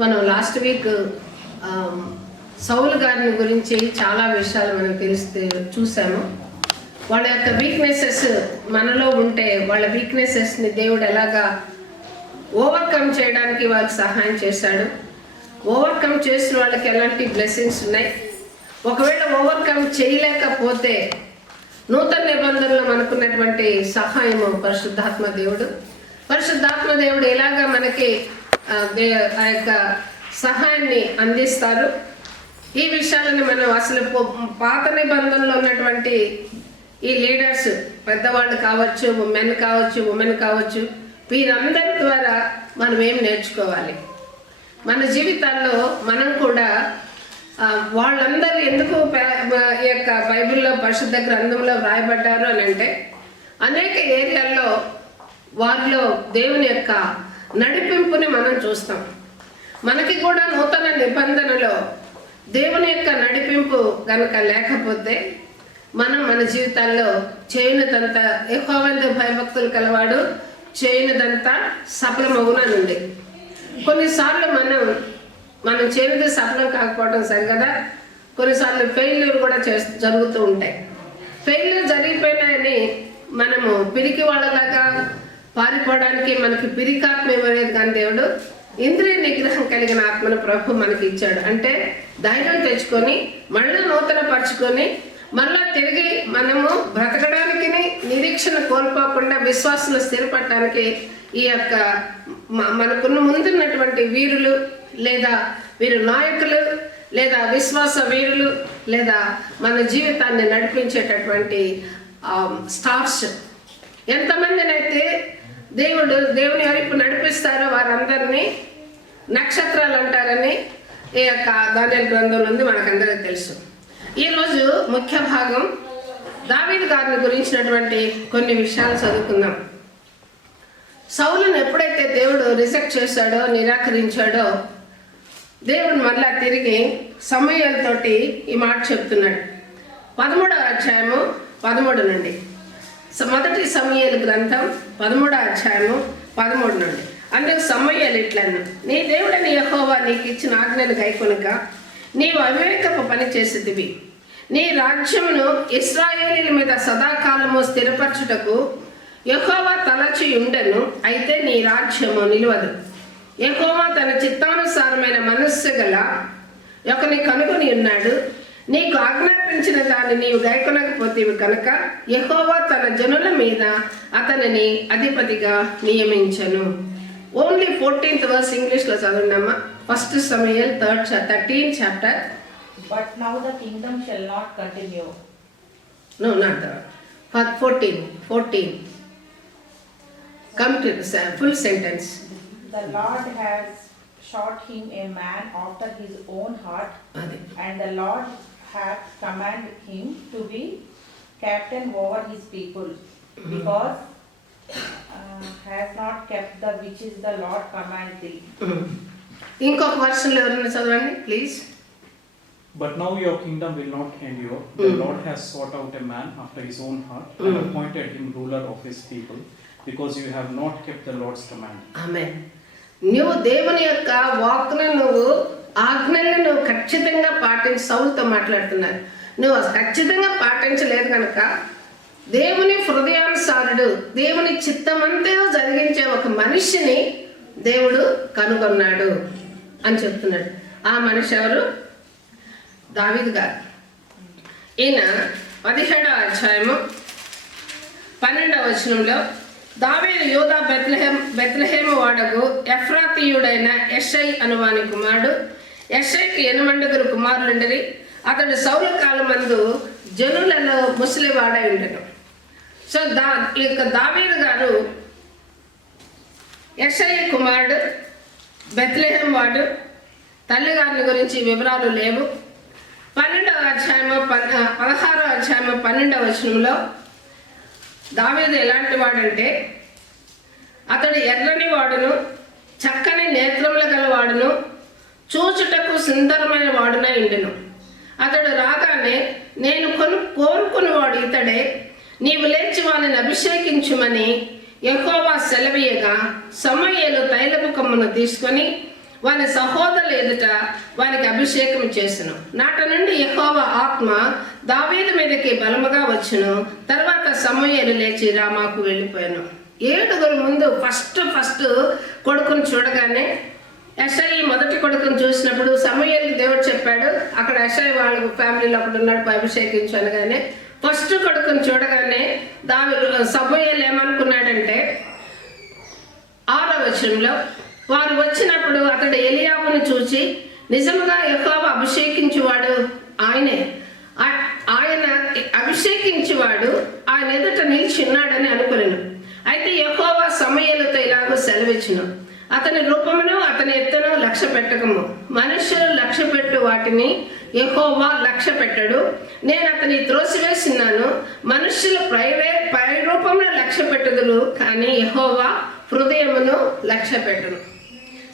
మనం last week సౌలు గారిని గురించి చాలా విషయాలు మనం చూసాము. వాళ్ళ యొక్క వీక్నెసెస్ మనలో ఉంటే వాళ్ళ వీక్నెసెస్ని దేవుడు ఎలాగా ఓవర్కమ్ చేయడానికి వాళ్ళకి సహాయం చేశాడు. ఓవర్కమ్ చేసిన వాళ్ళకి ఎలాంటి బ్లెస్సింగ్స్ ఉన్నాయి. ఒకవేళ ఓవర్కమ్ చేయలేకపోతే నూతన నిబంధనలో మనకున్నటువంటి సహాయము పరిశుద్ధాత్మ దేవుడు ఎలాగా మనకి ఆ యొక్క సహాయాన్ని అందిస్తారు. ఈ విషయాలను మనం అసలు పాత నిబంధనలో ఉన్నటువంటి ఈ లీడర్స్, పెద్దవాళ్ళు కావచ్చు, మెన్ కావచ్చు, ఉమెన్ కావచ్చు, వీరందరి ద్వారా మనం ఏం నేర్చుకోవాలి. మన జీవితాల్లో మనం కూడా వాళ్ళందరూ ఎందుకు ఈ యొక్క బైబిల్లో పరిశుద్ధ గ్రంథంలో వ్రాయబడ్డారు అని అంటే, అనేక ఏరియాల్లో వారిలో దేవుని యొక్క నడిపింపుని మనం చూస్తాం. మనకి కూడా నూతన నిబంధనలో దేవుని యొక్క నడిపింపు కనుక లేకపోతే మనం మన జీవితాల్లో చేయనిదంతా, యెహోవాయందు భయభక్తులు కలవాడు చేయనిదంతా సఫలమవునండి. కొన్నిసార్లు మనం చేయనిది సఫలం కాకపోవడం సరి కదా. కొన్నిసార్లు ఫెయిల్యూర్ కూడా జరుగుతూ ఉంటాయి. ఫెయిల్యూర్ జరిగిపోయినాయని మనము పిరికి వాళ్ళలాగా పారిపోవడానికి మనకి పిరికాత్మ ఇవ్వలేదు కానీ దేవుడు ఇంద్రియ నిగ్రహం కలిగిన ఆత్మను ప్రభు మనకి ఇచ్చాడు. అంటే ధైర్యం తెచ్చుకొని మళ్ళీ నూతన పరుచుకొని మళ్ళా తిరిగి మనము బ్రతకడానికి, నిరీక్షణ కోల్పోకుండా విశ్వాసంలో స్థిరపడటానికి ఈ యొక్క మనకున్న ముందున్నటువంటి వీరులు లేదా వీరు నాయకులు లేదా విశ్వాస వీరులు లేదా మన జీవితాన్ని నడిపించేటటువంటి స్టార్స్ ఎంతమందినైతే దేవుని వైపు నడిపిస్తారో వారందరినీ నక్షత్రాలు అంటారని ఈ యొక్క దానియేలు గ్రంథంలో ఉంది, మనకందరికీ తెలుసు. ఈరోజు ముఖ్య భాగం దావీదు గారిని గురించినటువంటి కొన్ని విషయాలు చదువుకుందాం. సౌలును ఎప్పుడైతే దేవుడు రిజెక్ట్ చేశాడో, నిరాకరించాడో, దేవుడు మళ్ళా తిరిగి సమూయేలుతోటి ఈ మాట చెప్తున్నాడు. 13వ అధ్యాయము 13 నుండి. మొదటి సమూయేలు గ్రంథం 13వ అధ్యాయము 13 నుండి. అందుకు సమూయేలు ఇట్లను, నీ దేవుడని యెహోవా నీకు ఇచ్చిన ఆజ్ఞను గైకొనక నీవు అవివేకపు పని చేసేదివి. నీ రాజ్యమును ఇశ్రాయేలీల మీద సదాకాలము స్థిరపరచుటకు యెహోవా తలచి ఉండెను, అయితే నీ రాజ్యము నిలవదు. యెహోవా తన చిత్తానుసారమైన మనస్సు గల ఒకని కనుగొని ఉన్నాడు. నీకు ఆజ్ఞాపించిన దాన్ని నీవు గైకొనకపోతేవి కనుక యెహోవా తన జనుల మీద అతనిని అధిపతిగా నియమించను. ఓన్లీ 14th verse ఇంగ్లీష్లో చదవండమ్మా. 1 Samuel 13th chapter. But now the kingdom shall not continue. No, not that. 14. Come to the full sentence. The Lord has shot him a man after his own heart, and the Lord hath commanded him to be captain over his people, because has not kept the which is the Lord command thee. ఇంకొక వర్షన్లో ఎవరైనా చదవండి please. But now your kingdom will not endure. The Lord has sought out a man after his own heart and appointed him ruler of his people, because you have not kept the Lord's command. Amen. నువ్వు దేవుని యొక్క వాక్కును, ఆజ్ఞల్ని నువ్వు ఖచ్చితంగా పాటించి, సౌలుతో మాట్లాడుతున్నారు, నువ్వు ఖచ్చితంగా పాటించలేదు కనుక దేవుని హృదయానుసారుడు, దేవుని చిత్తమంతా జరిగించే ఒక మనిషిని దేవుడు కనుగొన్నాడు అని చెప్తున్నాడు. ఆ మనిషి ఎవరు? దావీదు గారు. ఈయన 17వ అధ్యాయము 12వ వచనంలో, దావీదు యూదా బెత్లెహేము వాడగు ఎఫ్రాతీయుడైన యెషై అనువాని కుమారుడు. యెషైకి 8 కుమారులుండిరి. అతడు సౌలు కాలమందు జనులలో ముసలివాడై ఉండెను. సో దావీదు గారు యెషై కుమారుడు, బెత్లెహేం వాడు. తల్లిగారిని గురించి వివరాలు లేవు. 16వ అధ్యాయము 12వ వచనంలో దావీదు ఎలాంటి వాడంటే, అతడు ఎర్రని వాడును, చక్కని నేత్రములు గల వాడును, చూచుటకు సుందరమైన వాడునై ఉండెను. అతడు రాగానే, నేను కోరుకున్నవాడు ఇతడే, నీవు లేచి వానిని అభిషేకించుమని యెహోవా సెలవీయగా, సమూయేలు తైలపు కొమ్మును తీసుకొని వాని సహోదరుల ఎదుట వానికి అభిషేకం చేసెను. నాట నుండి యెహోవా ఆత్మ దావీదు మీదకి బలముగా వచ్చును. తర్వాత సమూయేలు లేచి రామాకు వెళ్ళిపోయాను. 7 ముందు ఫస్ట్ కొడుకుని చూడగానే యెషయి మొదటి కొడుకుని చూసినప్పుడు సమూయేలుకి దేవుడు చెప్పాడు, అక్కడ యెషయి వాళ్ళ ఫ్యామిలీలో అక్కడ ఉన్నాడు అభిషేకించు అనగానే ఫస్ట్ కొడుకుని చూడగానే సమూయేలు ఏమనుకున్నాడంటే 6వ వచనంలో, వారు వచ్చినప్పుడు అతడు ఎలియాబును చూచి నిజముగా యెహోవా అభిషేకించువాడు ఆయనే, ఆయన అభిషేకించువాడు ఆయన ఎదుట నిలిచి ఉన్నాడని అనుకునేను. అయితే యెహోవా సమూయేలుతో ఇలాగూ సెలవిచ్చును, అతని రూపమును అతని ఎత్తును లక్ష్య పెట్టకము. మనుష్యులు లక్ష్య పెట్టు వాటిని యెహోవా లక్ష్య పెట్టడు. నేను అతని త్రోసివేసినాను. మనుష్యులు పై రూపంలో లక్ష్య పెట్టుదురు, కానీ యెహోవా హృదయమును లక్ష్య పెట్టును.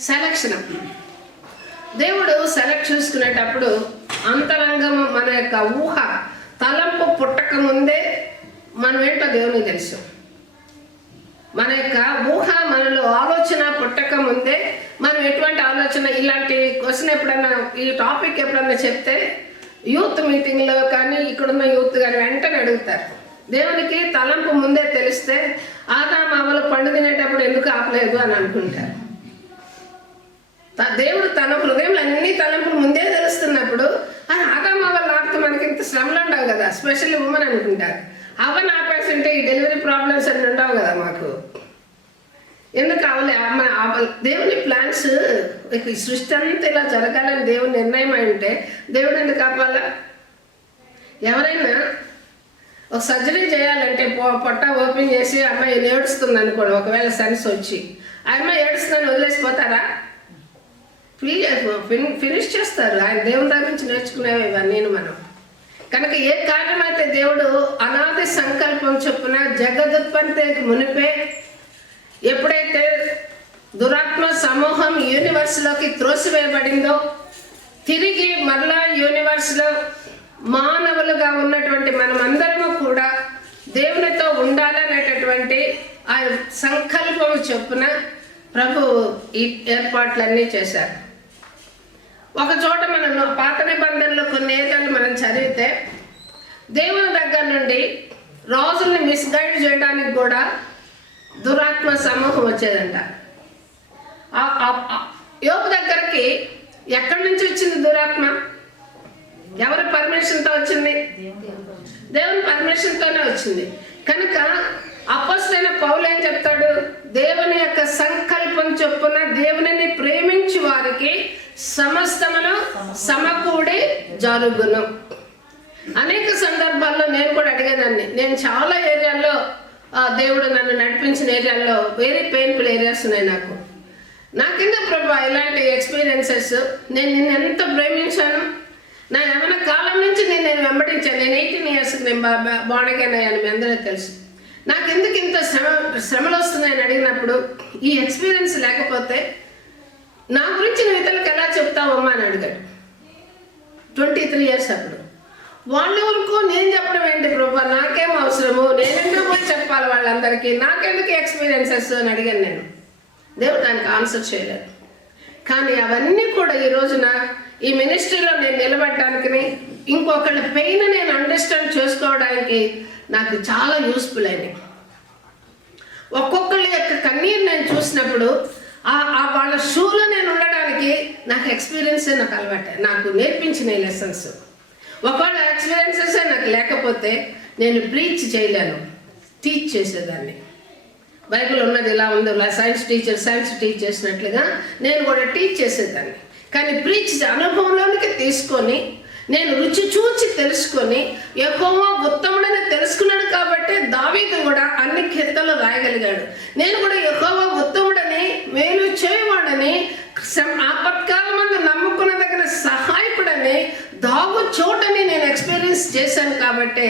సెలక్షన్. దేవుడు సెలెక్ట్ చేసుకునేటప్పుడు అంతరంగము మన యొక్క ఊహ తలంపు పుట్టక ముందే మనం ఏంటో దేవునికి తెలుసు. మన యొక్క ఊహ మనలో ఆలోచన పుట్టక ముందే మనం ఎటువంటి ఆలోచన, ఇలాంటి క్వశ్చన్ ఎప్పుడన్నా ఈ టాపిక్ ఎప్పుడన్నా చెప్తే యూత్ మీటింగ్లో కానీ ఇక్కడున్న యూత్ కానీ వెంటనే అడుగుతారు. దేవునికి తలంపు ముందే తెలిస్తే ఆదాము అవ్వలు పండు తినేటప్పుడు ఎందుకు ఆపలేదు అని అనుకుంటారు. దేవుడు తన హృదయంలో అన్ని తలంపులు ముందే తెలుస్తున్నప్పుడు ఆదాము అవ్వలు ఆపితే మనకి ఇంత శ్రమలు ఉండవు కదా, స్పెషల్లీ ఉమెన్ అనుకుంటారు. అవ్వని ఆపేస్తుంటే ఈ డెలివరీ ప్రాబ్లమ్స్ అన్నీ ఉండవు కదా మాకు. ఎందుకు అవలే దేవుని ప్లాన్స్, ఈ సృష్టి అంతా ఇలా జరగాలని దేవుని నిర్ణయం అయి ఉంటే దేవుడు ఎందుకు ఆపాలా? ఎవరైనా ఒక సర్జరీ చేయాలంటే పొట్ట ఓపెన్ చేసి అమ్మాయి ఏడుస్తుంది అనుకోండి, ఒకవేళ సెన్స్ వచ్చి ఆ అమ్మాయి ఏడుస్తుందని వదిలేసిపోతారా? ఫినిష్ చేస్తారు. ఆయన దేవుని దగ్గర నుంచి నేర్చుకునేవి ఇవన్నీ మనం. కనుక ఏ కారణమైతే దేవుడు అనాది సంకల్పం చొప్పున జగదుత్పత్తికి మునిపే ఎప్పుడైతే దురాత్మ సమూహం యూనివర్స్లోకి త్రోసివేయబడిందో, తిరిగి మరలా యూనివర్స్లో మానవులుగా ఉన్నటువంటి మనమందరము కూడా దేవునితో ఉండాలనేటటువంటి ఆ సంకల్పం చొప్పున ప్రభు ఈ ఏర్పాట్లన్నీ చేశారు. ఒక చోట మనం పాత నిబంధనలో కొన్ని ఏరియాలు మనం చదివితే దేవుని దగ్గర నుండి రాజుల్ని మిస్గైడ్ చేయడానికి కూడా దురాత్మ సమూహం వచ్చేదంట. యోబు దగ్గరికి ఎక్కడి నుంచి వచ్చింది దురాత్మ? ఎవరి పర్మిషన్తో వచ్చింది? దేవుని పర్మిషన్తోనే వచ్చింది. కనుక అపోస్తలుడైన పౌలు ఏం చెప్తాడు? దేవుని యొక్క సంకల్పం చొప్పున దేవునిని ప్రేమించి వారికి సమస్తమును సమకూడి జరుగును. అనేక సందర్భాల్లో నేను కూడా అడిగేదాన్ని. నేను చాలా ఏరియాల్లో దేవుడు నన్ను నడిపించిన ఏరియాల్లో వెరీ పెయిన్ఫుల్ ఏరియాస్ ఉన్నాయి నాకు. నాకెందుకు ప్రభా ఇలాంటి ఎక్స్పీరియన్సెస్? నేను నిన్ను ఎంత ప్రేమించాను, నా యవ్వన కాలం నుంచి నేను వెంబడించాను. నేను 18 years నేను బాణగానే అయ్యాను, మీ అందరికీ తెలుసు. నాకెందుకు ఇంత శ్రమలు వస్తున్నాయని అడిగినప్పుడు ఈ ఎక్స్పీరియన్స్ లేకపోతే నా గురించి నువ్వు ఇతరులకు ఎలా చెప్తావమ్మా అని అడిగాడు. 23 years అప్పుడు. వాళ్ళ వరకు నేను చెప్పడం ఏంటి ప్రభా, నాకేం అవసరము, నేనెందుకు పోయి చెప్పాలి వాళ్ళందరికీ, నాకెందుకు ఎక్స్పీరియన్సెస్ అని అడిగాను నేను. దేవుడు దానికి ఆన్సర్ చేయలేదు. కానీ అవన్నీ కూడా ఈ రోజున ఈ మినిస్ట్రీలో నేను నిలబడడానికి, ఇంకొకళ్ళ పెయిన్ నేను అండర్స్టాండ్ చేసుకోవడానికి నాకు చాలా యూస్ఫుల్ అయినాయి. ఒక్కొక్కళ్ళ యొక్క కన్నీరు నేను చూసినప్పుడు వాళ్ళ షూలో నేను ఉండడానికి నాకు ఎక్స్పీరియన్స్ నాకు అలవాటే, నాకు నేర్పించిన లెసన్స్. ఒకవేళ ఎక్స్పీరియన్సెస్ నాకు లేకపోతే నేను ప్రీచ్ చేయలేను, టీచ్ చేసేదాన్ని. బైబిల్ ఉన్నది ఇలా ఉంది, సైన్స్ టీచ్ చేసినట్లుగా నేను కూడా టీచ్ చేసేదాన్ని. కానీ ప్రీచ్ అనుభవంలోనికి తీసుకొని నేను రుచి చూచి తెలుసుకొని యెహోవా ఉత్తముడని తెలుసుకున్నాడు కాబట్టి దావీదు కూడా అన్ని కీర్తనలు రాయగలిగాడు. నేను కూడా యెహోవా ఉత్తముడని, మేలు చేయవాడని, ఆపత్కాలమందు నమ్ముకున్న సహాయకుడని, దాగు చోటని నేను ఎక్స్పీరియన్స్ చేశాను కాబట్టి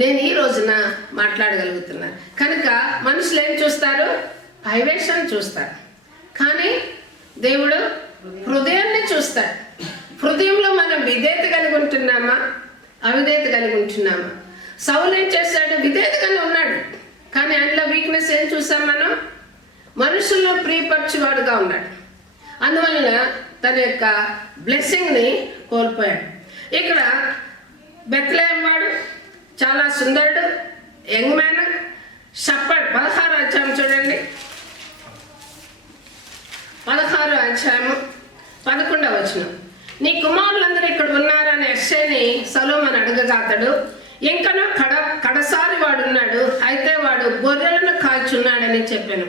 నేను ఈ రోజున మాట్లాడగలుగుతున్నాను. కనుక మనుషులు ఏం చూస్తారు? పైవేషాన్ని చూస్తారు. కానీ దేవుడు హృదయాన్ని చూస్తాడు. హృదయంలో మనం విధేయత కలిగి ఉంటున్నామా, అవిధేయత కలిగి ఉంటున్నామా? సౌలు ఏం చేశాడు? విధేయతగానే ఉన్నాడు. కానీ ఆయనలో వీక్నెస్ ఏం చూసాం మనం? మనుషులను ప్రియపరచువాడుగా ఉన్నాడు. అందువలన తన యొక్క బ్లెస్సింగ్ని కోల్పోయాడు. ఇక్కడ బెత్లెహేం వాడు చాలా సుందరుడు, యంగ్ మ్యాన్. షప్పడ్ 16 అధ్యాయం చూడండి, 16 అధ్యాయము 11వ వచనం. నీ కుమారులందరూ ఇక్కడ ఉన్నారని యెషయని సొలొమోను అడగగా అతడు, ఇంకనూ కడసారి వాడున్నాడు, అయితే వాడు గొర్రెలను కాల్చున్నాడని చెప్పాను.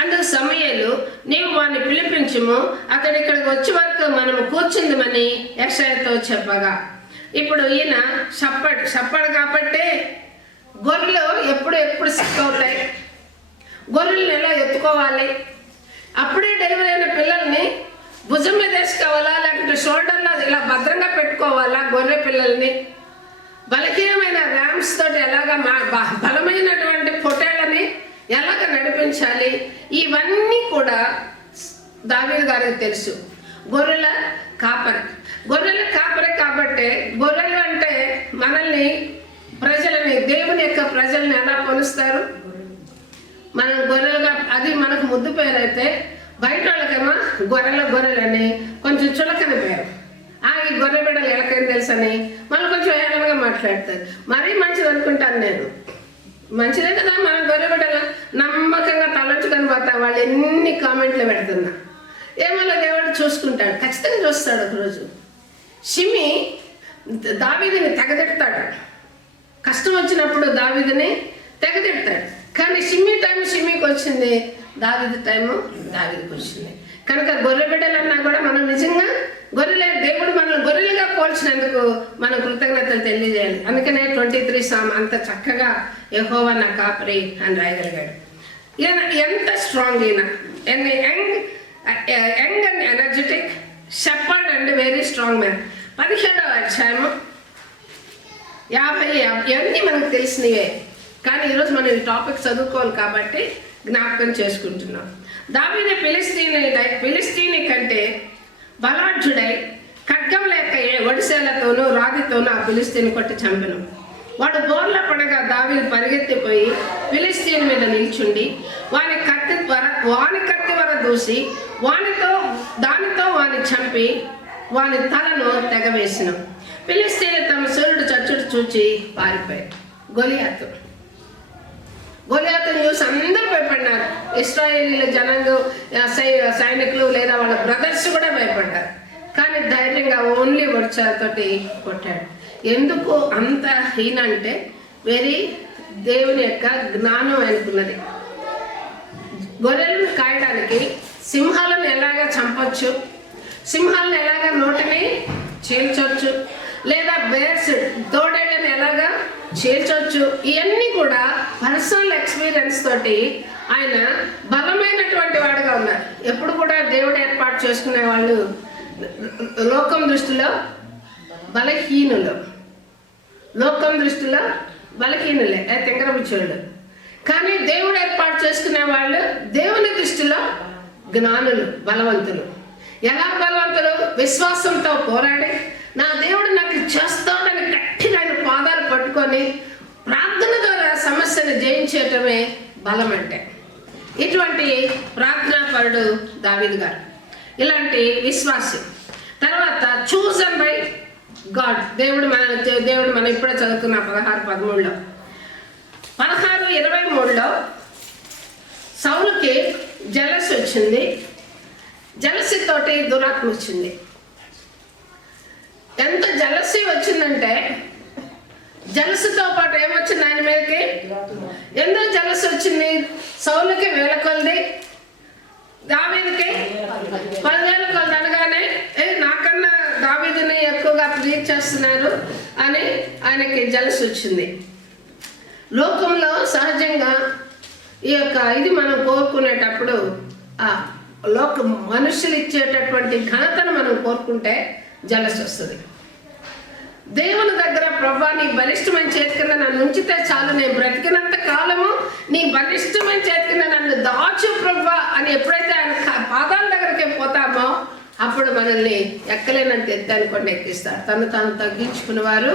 అందుకు సమూయేలు, నీవు వాడిని పిలిపించుము, అతడు ఇక్కడికి వచ్చే వరకు మనము కూర్చుందమని యెషయాతో చెప్పగా. ఇప్పుడు ఈయన షప్పడ్ కాబట్టి గొర్రెలు ఎప్పుడు సిక్ అవుతాయి, గొర్రెలను ఎలా ఎత్తుకోవాలి, అప్పుడే డెలివరీ అయిన పిల్లల్ని భుజం మీద వేసుకోవాలా లేకపోతే షోల్డర్లో ఇలా భద్రంగా పెట్టుకోవాలా, గొర్రె పిల్లల్ని బలహీనమైన ర్యామ్స్ తోటి ఎలాగా బలమైనటువంటి పొటేళ్ళని ఎలాగ నడిపించాలి, ఇవన్నీ కూడా దావీదు గారికి తెలుసు. గొర్రెల కాపరి కాబట్టి, గొర్రెలు అంటే మనల్ని ప్రజలని, దేవుని యొక్క ప్రజల్ని ఎలా పోలుస్తారు, మనం గొర్రెలుగా, అది మనకు ముద్దు పేరు అయితే బయట వాళ్ళకేమో గొర్రెలని కొంచెం చులకన పేరు. ఈ గొర్రె బిడ్డలు ఎలాగైనా తెలుసని మనం కొంచెం ఏడలుగా మాట్లాడతారు. మరీ మంచిది అనుకుంటాను నేను, మంచిదే కదా. మనం గొర్రె బిడ్డలు నమ్మకంగా తలంచుకొని పోతా, వాళ్ళు ఎన్ని కామెంట్లు పెడుతున్నా ఏమన్నా దేవుడు చూసుకుంటాడు, ఖచ్చితంగా చూస్తాడు. ఒకరోజు షిమి దావీదుని తెగదెడతాడు, కష్టం వచ్చినప్పుడు దావీదుని తెగదెడతాడు. కానీ షిమ్మికి వచ్చింది, దావీదు టైము దావీదుకి వచ్చింది. కనుక గొర్రె బిడ్డలన్నా కూడా మనం నిజంగా గొర్రెలే, దేవుడు మనల్ని గొర్రెలుగా పోల్చినందుకు మనం కృతజ్ఞతలు తెలియజేయాలి. అందుకనే 23 సామ్ అంత చక్కగా యెహోవా నా కాపరి అని రాయగలిగాడు. ఈయన ఎంత స్ట్రాంగ్, ఈయన young and energetic shepherd and very strong man. 17వ అధ్యాయము 50 ఇవన్నీ మనకు తెలిసినవే, కానీ ఈరోజు మనం ఈ టాపిక్ చదువుకోవాలి కాబట్టి జ్ఞాపకం చేసుకుంటున్నాం. దావీదు ఫిలిస్తీని కంటే బలాఢ్యుడై ఖడ్గం లేక ఒడిసేలతోనూ రాతితోనూ ఆ ఫిలిస్తీని కొట్టి చంపెను. వాడు బోర్ల పడగా దావీదు పరిగెత్తిపోయి ఫిలిస్తీన్ మీద నిల్చుండి వాని కత్తి వర దూసి దానితో వాని చంపి వాని తలను తెగవేసిన. ఫిలిస్తీన్లు తమ సూర్యుడు చచ్చుడు చూచి పారిపోయారు. గొలియాతును చూసి అందరూ భయపడ్డారు. ఇశ్రాయేలీల జనాంగం, సైనికులు లేదా వాళ్ళ బ్రదర్స్ కూడా భయపడ్డారు. కానీ ధైర్యంగా ఓన్లీ వర్షాలతోటి కొట్టాడు. ఎందుకు అంత హీనంటే వెరీ దేవుని యొక్క జ్ఞానం అనుకున్నది. గొర్రెలను కాయడానికి సింహాలను ఎలాగా చంపొచ్చు, సింహాలను ఎలాగా నోటిని చీల్చొచ్చు, లేదా బేర్స్ తోడేళ్ళని ఎలాగా చీల్చొచ్చు, ఇవన్నీ కూడా పర్సనల్ ఎక్స్పీరియన్స్ తోటి ఆయన బలమైనటువంటి వాడుగా ఉన్నారు. ఎప్పుడు కూడా దేవుడు ఏర్పాటు చేసుకునే వాళ్ళు లోకం దృష్టిలో బలహీనులే, తెంగరబుచ్చులు. కానీ దేవుడు ఏర్పాటు చేసుకునే వాళ్ళు దేవుని దృష్టిలో జ్ఞానులు, బలవంతులు. ఎలా బలవంతులు? విశ్వాసంతో పోరాడి నా దేవుడు నాకు చేస్తాడని గట్టిగా ఆయన పాదాలు పట్టుకొని ప్రార్థన ద్వారా సమస్యను జయించేయటమే బలం అంటే. ఇటువంటి ప్రార్థనాపరుడు దావీదు గారు, ఇలాంటి విశ్వాసి. తర్వాత చూజన్ బై గాడ్, దేవుడు మనం ఇప్పుడే చదువుకున్న 16-13లో 16-23లో సౌలుకి జలసి వచ్చింది. జలసి తోటి దురాత్మ వచ్చింది. ఎంత జలసి వచ్చిందంటే జలసితో పాటు ఏమొచ్చింది ఆయన మీదకి? ఎందుకు జలసి వచ్చింది? సౌలుకి 1000 కొలది, దావీదుకి 10,000 కొలది అనగానే నాకన్నా దావీదుని ఎక్కువగా ప్రీచ్ చేస్తున్నారు అని ఆయనకి జలసి వచ్చింది. లోకంలో సహజంగా ఈ యొక్క ఇది మనం కోరుకునేటప్పుడు మనుషులు ఇచ్చేటటువంటి ఘనతను మనం కోరుకుంటే జలసి వస్తుంది. దేవుని దగ్గర ప్రభా నీ బలిష్టమైన చేతి కింద నన్ను ఉంచితే చాలు, నేను బ్రతికినంత కాలము నీ బలిష్టమైన చేతి కింద నన్ను దాచు ప్రభా అని ఎప్పుడైతే ఆయన పాదాల దగ్గరికి పోతామో అప్పుడు మనల్ని ఎక్కలేనంత ఎత్తానుకోండి ఎక్కిస్తారు. తాను తగ్గించుకున్న వారు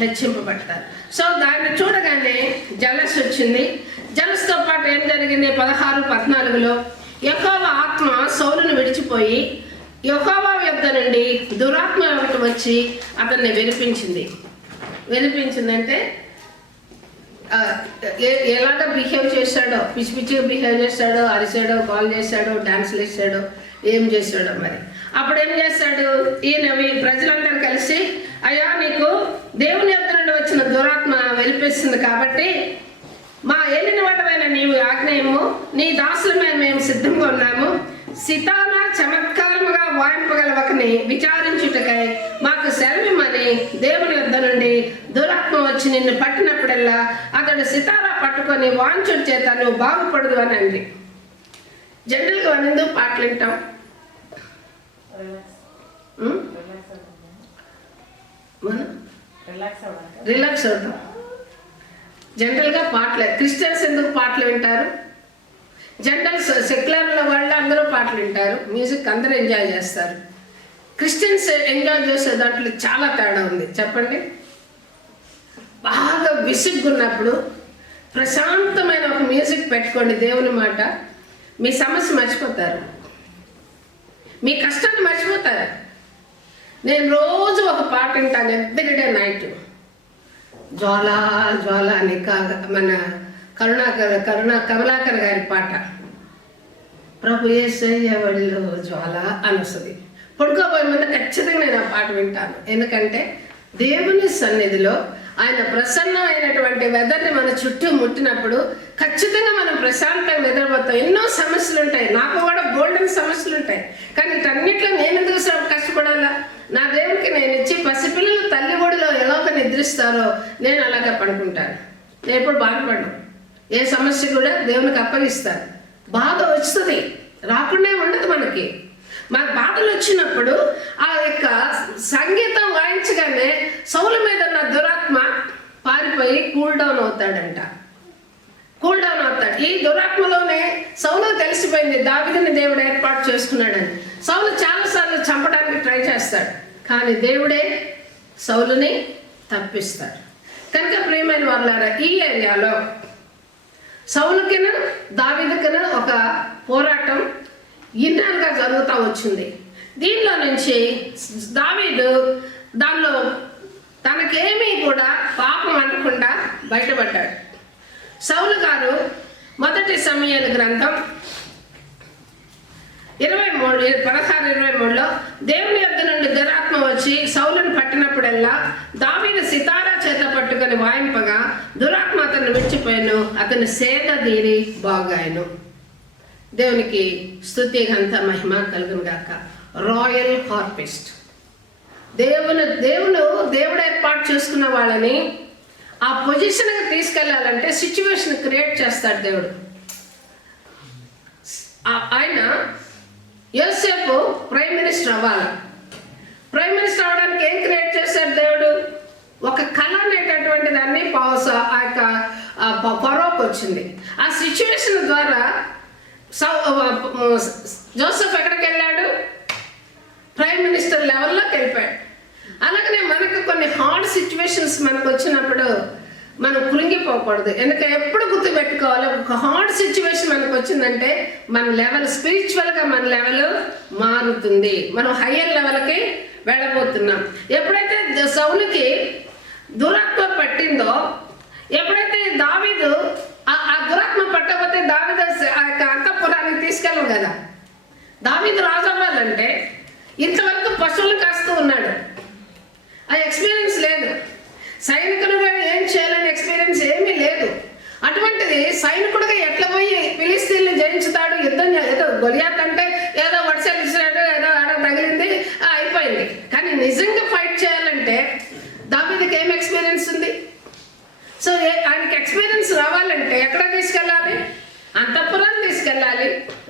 హెచ్చింపబడతారు. సో దాన్ని చూడగానే జలసి వచ్చింది. జలసితో పాటు ఏం జరిగింది? 16-14లో యెహోవా ఆత్మ ఆత్మ సౌలును విడిచిపోయి యెహోవా యొద్ద నుండి దురాత్మ ఒకటి వచ్చి అతన్ని వెలిపించిందంటే ఎలాగ బిహేవ్ చేశాడో, పిచ్చి పిచ్చిగా బిహేవ్ చేశాడో, అరిశాడో, కాల్ చేశాడో, డాన్సులు వేసాడో, ఏం చేశాడో మరి. అప్పుడు ఏం చేశాడు ఈయన, ప్రజలందరూ కలిసి, అయ్యా నీకు దేవుని యొద్ద నుండి వచ్చిన దురాత్మ వెలిపిస్తుంది కాబట్టి మా ఏలిన వాడమైన నీవు ఆజ్ఞయము, నీ దాసులమే మేము సిద్ధంగా ఉన్నాము, సితార చమత్కారముగా వాయింపగల ఒకని విచారించుటకై మాకు సెలవిమ్మని దేవుని యొద్ద నుండి దురాత్మ వచ్చి నిన్ను పట్టినప్పుడల్లా అతడు సితారా పట్టుకొని వాంచుడి చేత నువ్వు బాగుపడదు అని అండి. జనరల్గా మనం ఎందుకు పాటలు వింటాం? రిలాక్స్ అవుతాం. జనరల్గా పాటలే. క్రిస్టియన్స్ ఎందుకు పాటలు వింటారు? జనరల్ సెక్యులర్ల వాళ్ళు అందరూ పాటలు వింటారు, మ్యూజిక్ అందరూ ఎంజాయ్ చేస్తారు. క్రిస్టియన్స్ ఎంజాయ్ చేసే దాంట్లో చాలా తేడా ఉంది. చెప్పండి. బాగా విసుగున్నప్పుడు ప్రశాంతమైన ఒక మ్యూజిక్ పెట్టుకోండి, దేవుని మాట, మీ సమస్య మర్చిపోతారు, మీ కష్టాన్ని మర్చిపోతారు. నేను రోజు ఒక పాట వింటాను ఎవ్రీడే నైట్. జ్వాలా జ్వాలా అని మన కమలాకర్ గారి పాట, ప్రభు యేసయ్య ఒడిలో జ్వాల అని వస్తుంది. పడుకోబోయే ముందు ఖచ్చితంగా నేను ఆ పాట వింటాను. ఎందుకంటే దేవుని సన్నిధిలో ఆయన ప్రసన్నమైనటువంటి వెదర్ని మన చుట్టూ ముట్టినప్పుడు ఖచ్చితంగా మనం ప్రశాంతంగా నిద్రపోతాం. ఎన్నో సమస్యలు ఉంటాయి, నాకు కూడా గోల్డెన్ సమస్యలు ఉంటాయి, కానీ వీటన్నిటిలో నేను ఎందుకు కష్టపడాలా? నా దేవునికి నేను ఇచ్చి పసిపిల్లలు తల్లి ఒడిలో ఎలాగ నిద్రిస్తారో నేను అలాగే పడుకుంటాను. నేను ఎప్పుడు బాధపడను. ఏ సమస్య కూడా దేవునికి అప్పగిస్తాను. బాధ వస్తుంది, రాకుండా ఉండదు మనకి. మన బాధలు వచ్చినప్పుడు ఆ యొక్క సంగీతం వాయించగానే సౌలు మీద ఉన్న దురాత్మ పారిపోయి కూల్ డౌన్ అవుతాడంట. కూల్ డౌన్ అవుతాడు. ఈ దురాత్మలోనే సౌలు తెలిసిపోయింది దావీదుని దేవుడు ఏర్పాటు చేసుకున్నాడని. సౌలు చాలాసార్లు చంపడానికి ట్రై చేస్తాడు, కానీ దేవుడే సౌలుని తప్పిస్తాడు. కనుక ప్రియమైన వాళ్ళారా, ఈ ఏరియాలో సౌలుకిను దావీదుకిను ఒక పోరాటం ఇన్నాళ్ళుగా జరుగుతూ వచ్చింది. దీనిలో నుంచి దావీదు దానిలో తనకేమీ కూడా పాపం అనకుండా బయటపడ్డాడు. సౌలు గారు 1 సమూయేలు గ్రంథం 16:23లో దేవుని యొద్ద నుండి దురాత్మ వచ్చి సౌలును పట్టినప్పుడల్లా దావీదు సితారా చేత పట్టుకొని వాయింపగా దురాత్మ అతన్ని విడిచిపోయాను, అతని సేద తీరి బాగాయను. దేవునికి స్తుతి ఘనత మహిమ కలుగును గాక. రాయల్ హార్పిస్ట్. దేవుడు ఏర్పాటు చేసుకున్న వాళ్ళని ఆ పొజిషన్కి తీసుకెళ్లాలంటే సిచ్యువేషన్ క్రియేట్ చేస్తాడు దేవుడు. ఆయన యోసేపు ప్రైమ్ మినిస్టర్ అవ్వాలి. ప్రైమ్ మినిస్టర్ అవ్వడానికి ఏం క్రియేట్ చేశాడు దేవుడు? ఒక కళ అనేటటువంటి దాన్ని ఆ యొక్క ఫరోకు వచ్చింది. ఆ సిచ్యువేషన్ ద్వారా జోసెఫ్ ఎక్కడికి వెళ్ళాడు? ప్రైమ్ మినిస్టర్ లెవెల్లోకి వెళ్ళిపోయాడు. అలాగనే మనకు కొన్ని హార్డ్ సిచ్యువేషన్స్ మనకు వచ్చినప్పుడు మనం కృంగిపోకూడదు. ఎందుకంటే ఎప్పుడు గుర్తుపెట్టుకోవాలి, ఒక హార్డ్ సిచ్యువేషన్ మనకు వచ్చిందంటే మన లెవెల్, స్పిరిచువల్గా మన లెవెల్ మారుతుంది, మనం హయ్యర్ లెవెల్కి వెళ్ళబోతున్నాం. ఎప్పుడైతే సౌలుకి దురాత్మ పట్టిందో, ఎప్పుడైతే దావీదు ఆ దురాత్మ పట్టకపోతే దావీదు ఆ యొక్క అంతఃపురానికి తీసుకెళ్ళం కదా. దావీదు రాజు అవ్వాలంటే ఇంతవరకు పశువులు కాస్తూ ఉన్నాడు, ఆ ఎక్స్పీరియన్స్ లేదు. సైనికులుగా ఏం చేయాలని ఎక్స్పీరియన్స్ ఏమీ లేదు. అటువంటిది సైనికుడిగా ఎట్లా పోయి ఫిలిస్తీన్లు జయించుతాడు? యుద్ధం ఏదో గొలియాత్ అంటే ఏదో వర్షాలు ఇచ్చినాడు, ఏదో ఆడ తగిలింది, అయిపోయింది. కానీ నిజంగా ఫైట్ చేయాలంటే దావీదుకి ఏం ఎక్స్పీరియన్స్ ఉంది? సో ఆయనకి ఎక్స్పీరియన్స్ రావాలంటే ఎక్కడ తీసుకెళ్ళాలి? అంతఃపురాన్ని తీసుకెళ్ళాలి,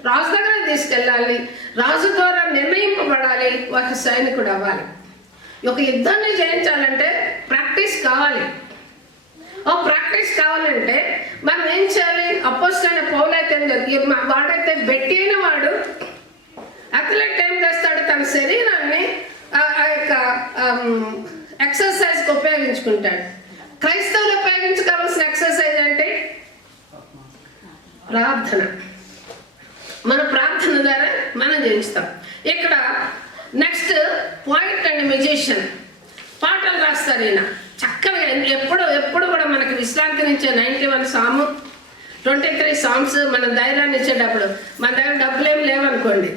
రాజు దగ్గర తీసుకెళ్ళాలి, రాజు ద్వారా నిర్ణయింపబడాలి, ఒక సైనికుడు అవ్వాలి. ఒక యుద్ధాన్ని జయించాలంటే ప్రాక్టీస్ కావాలి. ప్రాక్టీస్ కావాలంటే మనం ఏం చేయాలి? అపోస్తలుడైన పౌలు అయితే వాడైతే బెట్టి అయిన వాడు అథ్లెట్ ఏం చేస్తాడు? తన శరీరాన్ని ఆ యొక్క ఎక్సర్సైజ్కి ఉపయోగించుకుంటాడు. క్రైస్తవులు ఉపయోగించుకోవాల్సిన ఎక్సర్సైజ్ అంటే ప్రార్థన. మన ప్రార్థన ద్వారా మనం జయిస్తాం. ఇక్కడ నెక్స్ట్ పోయిట్ అండ్ మ్యూజిషియన్, పాటలు రాస్తారు ఈయన చక్కగా. ఎప్పుడు కూడా మనకి విశ్రాంతినిచ్చే 91 సాము, 23 సాంగ్స్ మన ధైర్యాన్ని ఇచ్చేటప్పుడు. మన దగ్గర డబ్బులు ఏం లేవనుకోండి,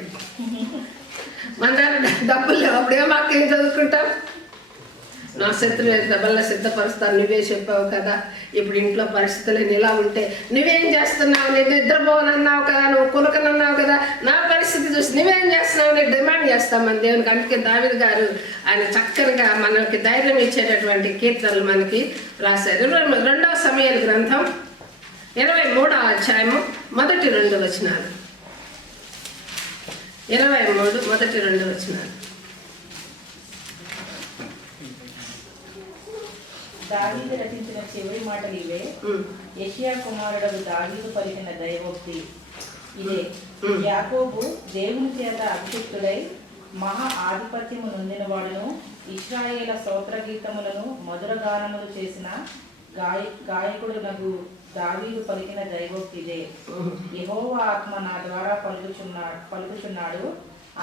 మన దగ్గర డబ్బులు లేవు, అప్పుడు ఏం వాక్యం చదువుకుంటాం? నా శత్రువు డబ్బుల్లో సిద్ధపరుస్తాను, నువ్వే చెప్పావు కదా, ఇప్పుడు ఇంట్లో పరిస్థితులు ఇలా ఉంటే నువ్వేం చేస్తున్నావు, నేను నిద్రపోనన్నావు కదా, నువ్వు కులకనన్నావు కదా, నా పరిస్థితి చూసి నువ్వేం చేస్తున్నావు నేను డిమాండ్ చేస్తాం మన దేవునికి. అందుకే దావీదు గారు ఆయన చక్కగా మనకి ధైర్యం ఇచ్చేటటువంటి కీర్తనలు మనకి రాశారు. 2వ సమూయేలు గ్రంథం 23వ అధ్యాయము మొదటి 2 వచనాలు. 23 మొదటి 2 వచనాలు. దావీదు రచించిన చివరి మాటలు ఇవే. యెషయా కుమారుడు దావీదు పలికిన దైవోక్తి ఇదే. యాకోబు దేవుని చేత అభిషిక్తుడై మహా ఆధిపత్యము నొందిన వాడును, ఇశ్రాయేల స్తోత్ర గీతములను మధుర గానములు చేసిన గాయకుడు నగు దావీదు పలికిన దైవోక్తి ఇదే. యెహోవా ఆత్మ నా ద్వారా పలుకుచున్నాడు,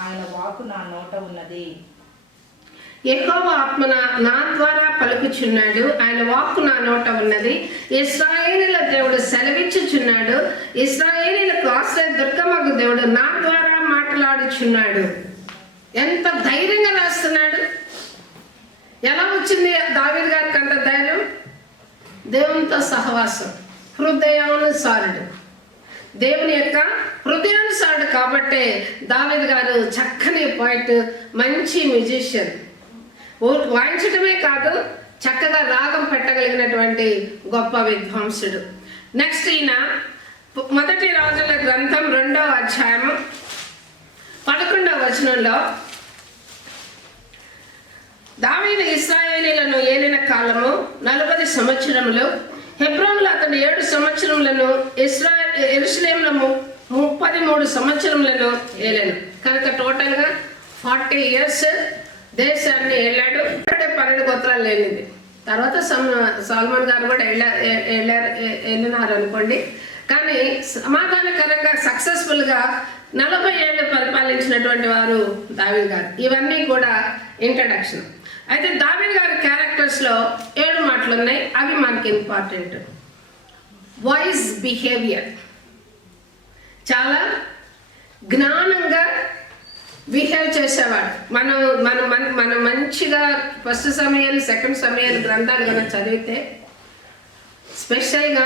ఆయన వాక్కు నా నోట ఉన్నది. యెహోవా ఆత్మ నా ద్వారా పలుకుచున్నాడు, ఆయన వాక్కు నా నోట ఉన్నది. ఇశ్రాయేలీయుల దేవుడు సెలవిచ్చుచున్నాడు, ఇశ్రాయేలీయులకు ఆశ్రయ దుర్గమగు దేవుడు నా ద్వారా మాట్లాడుచున్నాడు. ఎంత ధైర్యంగా రాస్తున్నాడు! ఎలా వచ్చింది దావీదు గారికి అంత ధైర్యం? దేవునితో సహవాసం, హృదయానుసారుడు, దేవుని యొక్క హృదయానుసారుడు కాబట్టే దావీదు గారు చక్కని పోయిట్, మంచి మ్యూజిషియన్. వాయించడమే కాదు, చక్కగా రాగం పెట్టగలిగినటువంటి గొప్ప విద్వాంసుడు. నెక్స్ట్ ఈయన 1 రాజుల గ్రంథం 2వ అధ్యాయము 11వ వచనంలో, దావీదు ఇశ్రాయేలీయులను ఏలిన కాలము 40 సంవత్సరములు, హెబ్రోనులో అతడు 7 సంవత్సరములను, యెరూషలేములో 33 సంవత్సరములను ఏలాను. కనుక టోటల్గా 40 years దేశాన్ని వెళ్ళాడు. 12 గోత్రాలు లేనిది. తర్వాత సల్మాన్ గారు కూడా వెళ్ళినారు అనుకోండి. కానీ సమాధానకరంగా సక్సెస్ఫుల్గా 40 ఏళ్ళు పరిపాలించినటువంటి వారు దావీదు గారు. ఇవన్నీ కూడా ఇంట్రడక్షన్. అయితే దావీదు గారి క్యారెక్టర్స్లో 7 మాటలు ఉన్నాయి, అవి మనకి ఇంపార్టెంట్. వాయిస్ బిహేవియర్, చాలా జ్ఞానంగా బిహేవ్ చేసేవాడు. మనం మంచిగా 1 సమూయేలు 2 సమూయేలు గ్రంథాలు కనుక చదివితే, స్పెషల్గా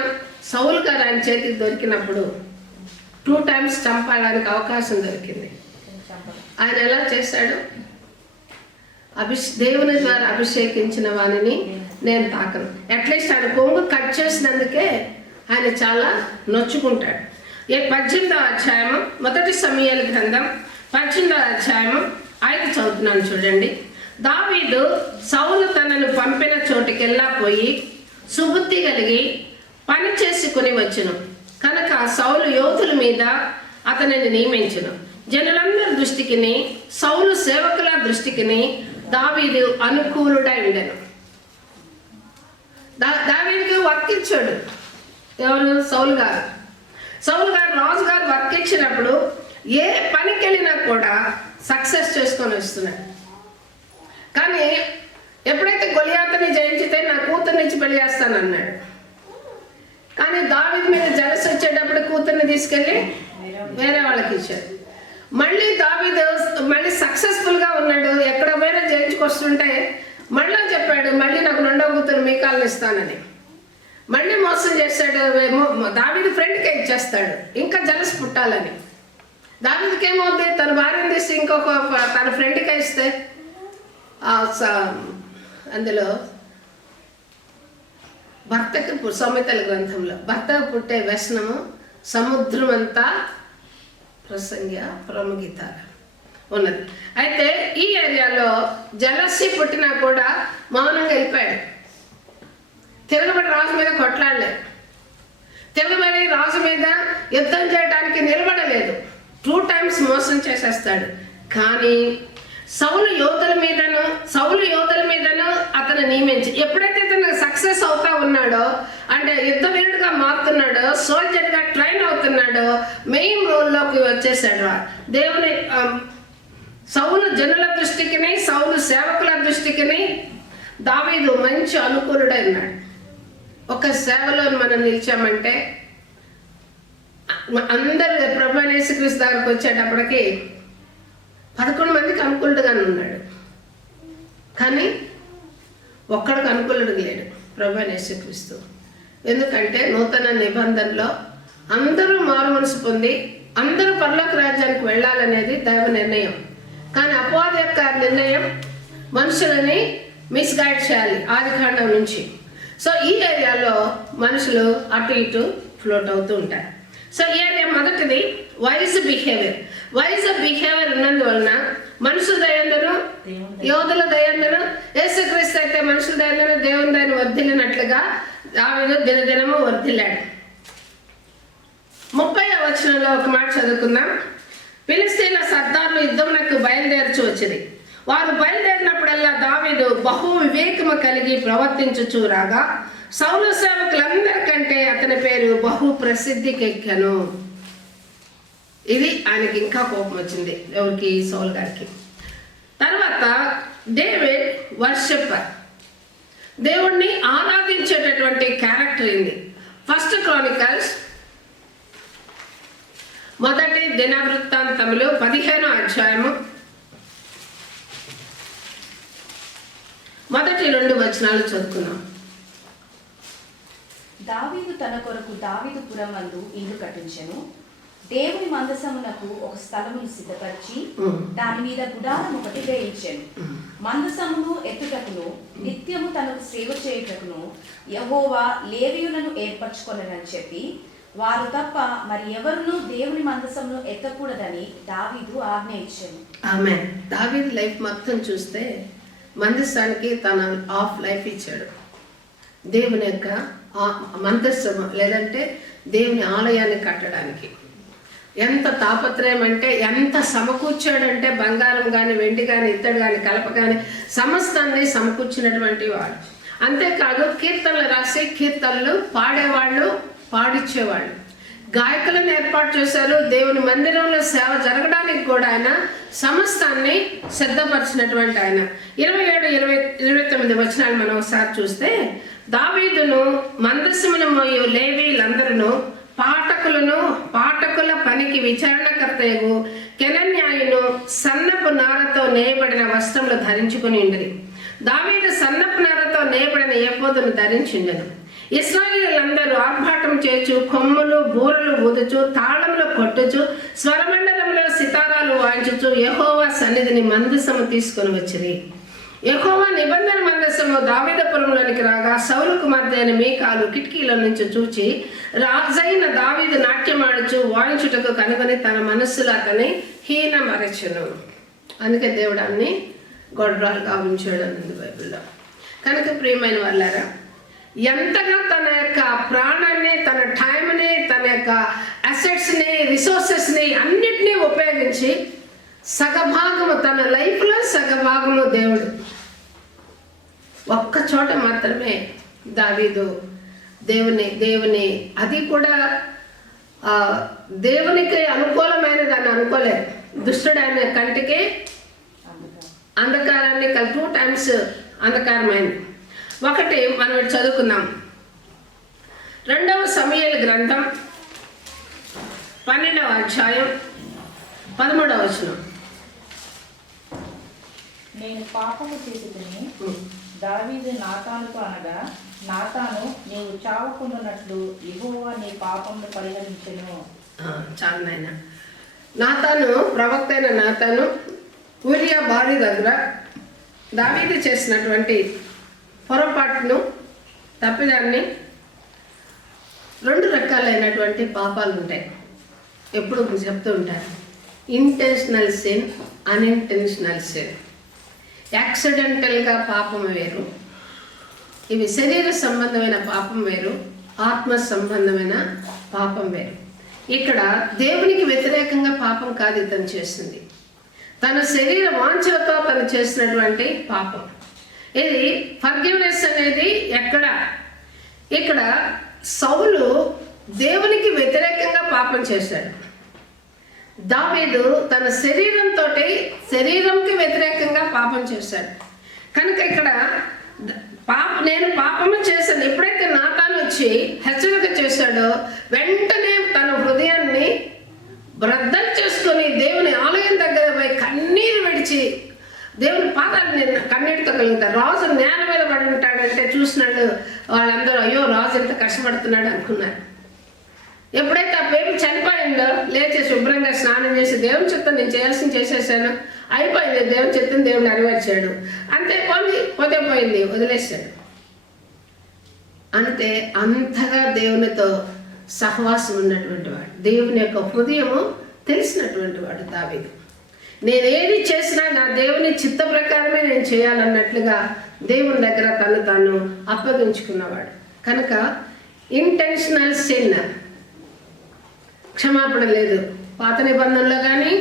సౌలు గారు ఆయన చేతికి దొరికినప్పుడు 2 times చంపడానికి అవకాశం దొరికింది. ఆయన ఎలా చేశాడు? దేవుని ద్వారా అభిషేకించిన వారిని నేను తాకను. అట్లీస్ట్ ఆయన కొంగు కట్ చేసినందుకే ఆయన చాలా నొచ్చుకుంటాడు. 18వ అధ్యాయము 1 సమూయేలు గ్రంథం 18వ అధ్యాయము 5 చదువుతున్నాను చూడండి. దావీదు సౌలు తనను పంపిన చోటుకెల్లా పోయి సుబుద్ధి కలిగి పని చేసుకుని వచ్చును. కనుక సౌలు యోధుల మీద అతనిని నియమించును. జనులందరి దృష్టికిని, సౌలు సేవకుల దృష్టికిని దావీదు అనుకూలుడై ఉండెను. దావీదుకి వర్క్ ఇచ్చాడు ఎవరు? సౌలు గారు. సౌలు గారు రాజుగారు వర్క్ ఇచ్చినప్పుడు ఏ పనికి వెళ్ళినా కూడా సక్సెస్ చేసుకొని వస్తున్నాడు. కానీ ఎప్పుడైతే గొలియాతుని జయించితే నా కూతుర్ని ఇచ్చి పెళ్లి చేస్తానన్నాడు. కానీ దావీదు మీద జలసి వచ్చేటప్పుడు కూతుర్ని తీసుకెళ్ళి వేరే వాళ్ళకి ఇచ్చాడు. మళ్ళీ దావీదు మళ్ళీ సక్సెస్ఫుల్గా ఉన్నాడు. ఎక్కడ పోయినా జయించుకొస్తుంటే మళ్ళీ చెప్పాడు, మళ్ళీ నాకు 2వ కూతురు మీకాల్ని ఇస్తానని. మళ్ళీ మోసం చేస్తాడు. దావీదు ఫ్రెండ్కే ఇచ్చేస్తాడు, ఇంకా జలసి పుట్టాలని. దావీదుకి ఏమవుతుంది? తన భార్యను తీసి ఇంకొక తన ఫ్రెండ్కి ఇస్తే అందులో భర్తకు సామెతల గ్రంథంలో భర్తకు పుట్టే వ్యసనము సముద్రం అంతా ప్రముగిత ఉన్నది. అయితే ఈ ఏరియాలో జలసి పుట్టినా కూడా మౌనంగా వెళ్ళిపోయాడు. తిరగబడి రాజు మీద కొట్లాడలేదు, తిరగబడి రాజు మీద యుద్ధం చేయడానికి నిలబడలేదు. 2 times మోసం చేసేస్తాడు. కానీ సౌలు యోధుల మీదను అతను నియమించి ఎప్పుడైతే తనకు సక్సెస్ అవుతా ఉన్నాడో, అంటే యుద్ధ వీరుడుగా మారుతున్నాడో, సోల్జర్గా ట్రైన్ అవుతున్నాడో, మెయిన్ రోల్లోకి వచ్చేసాడు. దేవుని సౌలు జనుల దృష్టికిని, సౌలు సేవకుల దృష్టికిని దావీదు మంచి అనుకూలుడై ఉన్నాడు. ఒక సేవలో మనం నిలిచామంటే అందరు ప్రభువైన యేసుక్రీస్తు దగ్గరకు వచ్చేటప్పటికి 11 మందికి అనుకూలుడుగానే ఉన్నాడు, కానీ ఒక్కడికి అనుకూలుడు లేడు ప్రభువైన యేసుక్రీస్తు. ఎందుకంటే నూతన నిబంధనలో అందరూ మారు మనసు పొంది అందరూ పరలోక రాజ్యానికి వెళ్ళాలనేది దైవ నిర్ణయం. కానీ అపవాది యొక్క నిర్ణయం మనుషులని మిస్గైడ్ చేయాలి ఆదికాండం నుంచి. సో ఈ ఏరియాలో మనుషులు అటు ఇటు ఫ్లోట్ అవుతూ ఉంటారు. సో ఈ ఏరియా మొదటిది వైజ్ బిహేవియర్. వైజ్ బిహేవియర్ ఉన్నందువలన మనుషుల దయందను, యోధుల దయందను, యేసుక్రీస్తు అయితే మనుషుల దయందను దేవుని దయను వర్ధిల్లినట్లుగా దావీదు దినదినము వర్ధిల్లాడు. 30వ వచనంలో ఒక మాట చదువుకుందాం. ఫిలిష్తీయుల సర్దార్లు యుద్ధమునకు బయలుదేర్చి వచ్చింది. వారు బయలుదేరినప్పుడల్లా దావీదు బహు వివేకము కలిగి ప్రవర్తించుచూ రాగా సౌలు సేవకులందరికంటే అతని పేరు బహు ప్రసిద్ధికెక్కను. ఇది ఆయనకి ఇంకా కోపం వచ్చింది. ఎవరికి? సౌలు గారికి. తర్వాత డేవిడ్ వర్షిప్పర్, దేవుణ్ణి ఆరాధించేటటువంటి క్యారెక్టర్ ఇది. ఫస్ట్ క్రానికల్స్ మొదటి దినవృత్తాంతములు 15వ అధ్యాయము మొదటి 2 వచనాలు చదువుకున్నాం. దావీదు తన కొరకు దావీదుపురం నందు ఇల్లు కట్టించెను. దేవుని మందసమునకు ఒక స్థలమును సిద్ధపరిచి దాని మీద గుడారం ఒకటి వేయించెను. మందసమును ఎత్తుటకును నిత్యము తనకు సేవ చేయుటకును యెహోవా లేవీయులను ఏర్పరచుకొనెనని చెప్పి వారు తప్ప మరి ఎవరునూ దేవుని మందసమును ఎత్తకూడదని దావీదు ఆజ్ఞ ఇచ్చెను. ఆమేన్. దావీదు లైఫ్ మొత్తం చూస్తే మందసానికి తన ఆఫ్ లైఫ్ ఇచ్చాడు. దేవుని యొక్క మందస్సు లేదంటే దేవుని ఆలయాన్ని కట్టడానికి ఎంత తాపత్రయం అంటే, ఎంత సమకూర్చాడంటే బంగారం కానీ, వెండి కానీ, ఇత్తడి కానీ, కలప కానీ సమస్తాన్ని సమకూర్చినటువంటి వాడు. అంతేకాదు కీర్తనలు రాసి కీర్తనలు పాడేవాళ్ళు, పాడిచ్చేవాళ్ళు, గాయకులను ఏర్పాటు చేశారు. దేవుని మందిరంలో సేవ జరగడానికి కూడా ఆయన సమస్తాన్ని సిద్ధపరిచినటువంటి ఆయన. 27-29 వచనాలు మనం ఒకసారి చూస్తే, దావీదును మందసమును మోయు లేవీయులందరూ పాఠకులను పాఠకుల పనికి విచారణకర్తయగు కెనన్యాయును సన్నపు నారతో నేయబడిన వస్త్రములు ధరించుకుని ఉండేది. దావీదు సన్నపు నారతో నేయబడిన ఏఫోదును ధరించిండెను. ఇశ్రాయేలీయులందరూ ఆర్భాటం చేచు, కొమ్ములు బూరలు ఊదుచు, తాళములు కొట్టుచు, స్వరమండలంలో సితారాలు వాయించుచు యెహోవా సన్నిధిని మందసము తీసుకొని వచ్చిరి. యెహోవా నిబంధన మందసము దావీదుపురంలోనికి రాగా సౌలు కుమార్తె అయిన మీకాలు కిటికీల నుంచి చూచి రాజైన దావీదు నాట్యమాడుచు వాయించుటకు కనుగొని తన మనస్సులో అతని హీనమరచెను. అందుకే దేవుడు అన్ని గొడ్రాలుగా ఉంచాడు అన్నది బైబిల్లో. కనుక ప్రియమైన వాళ్ళారా, ఎంతగా తన యొక్క ప్రాణాన్ని, తన టైంని, తన యొక్క అసెట్స్ని, రిసోర్సెస్ని అన్నిటినీ ఉపయోగించి సగభాగము తన లైఫ్లో సగభాగము దేవుడు ఒక్క చోట మాత్రమే దావీదు దేవుని అది కూడా దేవునికి అనుకూలమైన దాన్ని అనుకోలేదు. దుష్టుడు ఆయన కంటికి అంధకారాన్ని 2 times అంధకారమైంది. ఒకటి మనం చదువుకుందాం. 2వ సమూయేలు గ్రంథం 12వ అధ్యాయం 13వ వచనం. నేను పాపము చేసితిని, దావీదు నాతానుతో అనగా, నాతాను నీవు చావకుండానట్లు యెహోవా నీ పాపమును పరిహరించెను. చాలు నాయన. నాతాను, ప్రవక్త అయిన నాతాను ఊరియా భార్య దగ్గర దావీదు చేసినటువంటి పొరపాటును, తప్పిదాన్ని, 2 రకాలైనటువంటి పాపాలు ఉంటాయి. ఎప్పుడు చెప్తూ ఉంటారు, ఇంటెన్షనల్ సిన్, అన్ఇంటెన్షనల్ సిన్. యాక్సిడెంటల్గా పాపం వేరు, ఇవి శరీర సంబంధమైన పాపం వేరు, ఆత్మ సంబంధమైన పాపం వేరు. ఇక్కడ దేవునికి వ్యతిరేకంగా పాపం కాదు ఇతను చేసింది, తన శరీర వాంఛతో తను చేసినటువంటి పాపం. ఇది ఫర్గివ్నెస్ అనేది ఇక్కడ సౌలు దేవునికి వ్యతిరేకంగా పాపం చేశాడు. దావీదు తన శరీరంకి వ్యతిరేకంగా పాపం చేశాడు. కనుక ఇక్కడ నేను పాపము చేశాను ఎప్పుడైతే నాతాను వచ్చి హెచ్చరిక చేశాడో వెంటనే తన హృదయాన్ని బ్రద్దలు చేసుకొని దేవుని ఆలయం దగ్గర పోయి కన్నీరు విడిచి దేవుని పాదాలు కన్నీటితో కలుగుతారు. రాజు నేల మీద పడి ఉంటాడంటే చూసినాడు వాళ్ళందరూ అయ్యో రాజు ఎంత కష్టపడుతున్నాడు అనుకున్నారు. ఎప్పుడైతే ఆ బేబీ చనిపోయిందో లేచి శుభ్రంగా స్నానం చేసి దేవుని చిత్తం నేను చేయాల్సింది చేసేసాను, అయిపోయింది, దేవుని చిత్తం దేవుని నెరవేర్చాడు, అంతే పోయింది వదిలేశాడు. అంతే అంతగా దేవునితో సహవాసం ఉన్నటువంటి వాడు, దేవుని యొక్క హృదయము తెలిసినటువంటి వాడు దావీదు. నేనేది చేసినా నా దేవుని చిత్త ప్రకారమే నేను చేయాలన్నట్లుగా దేవుని దగ్గర తాను అప్పగించుకున్నవాడు. కనుక ఇంటెన్షనల్ సిన్ క్షమాపణ లేదు పాత నిబంధనలో కానీ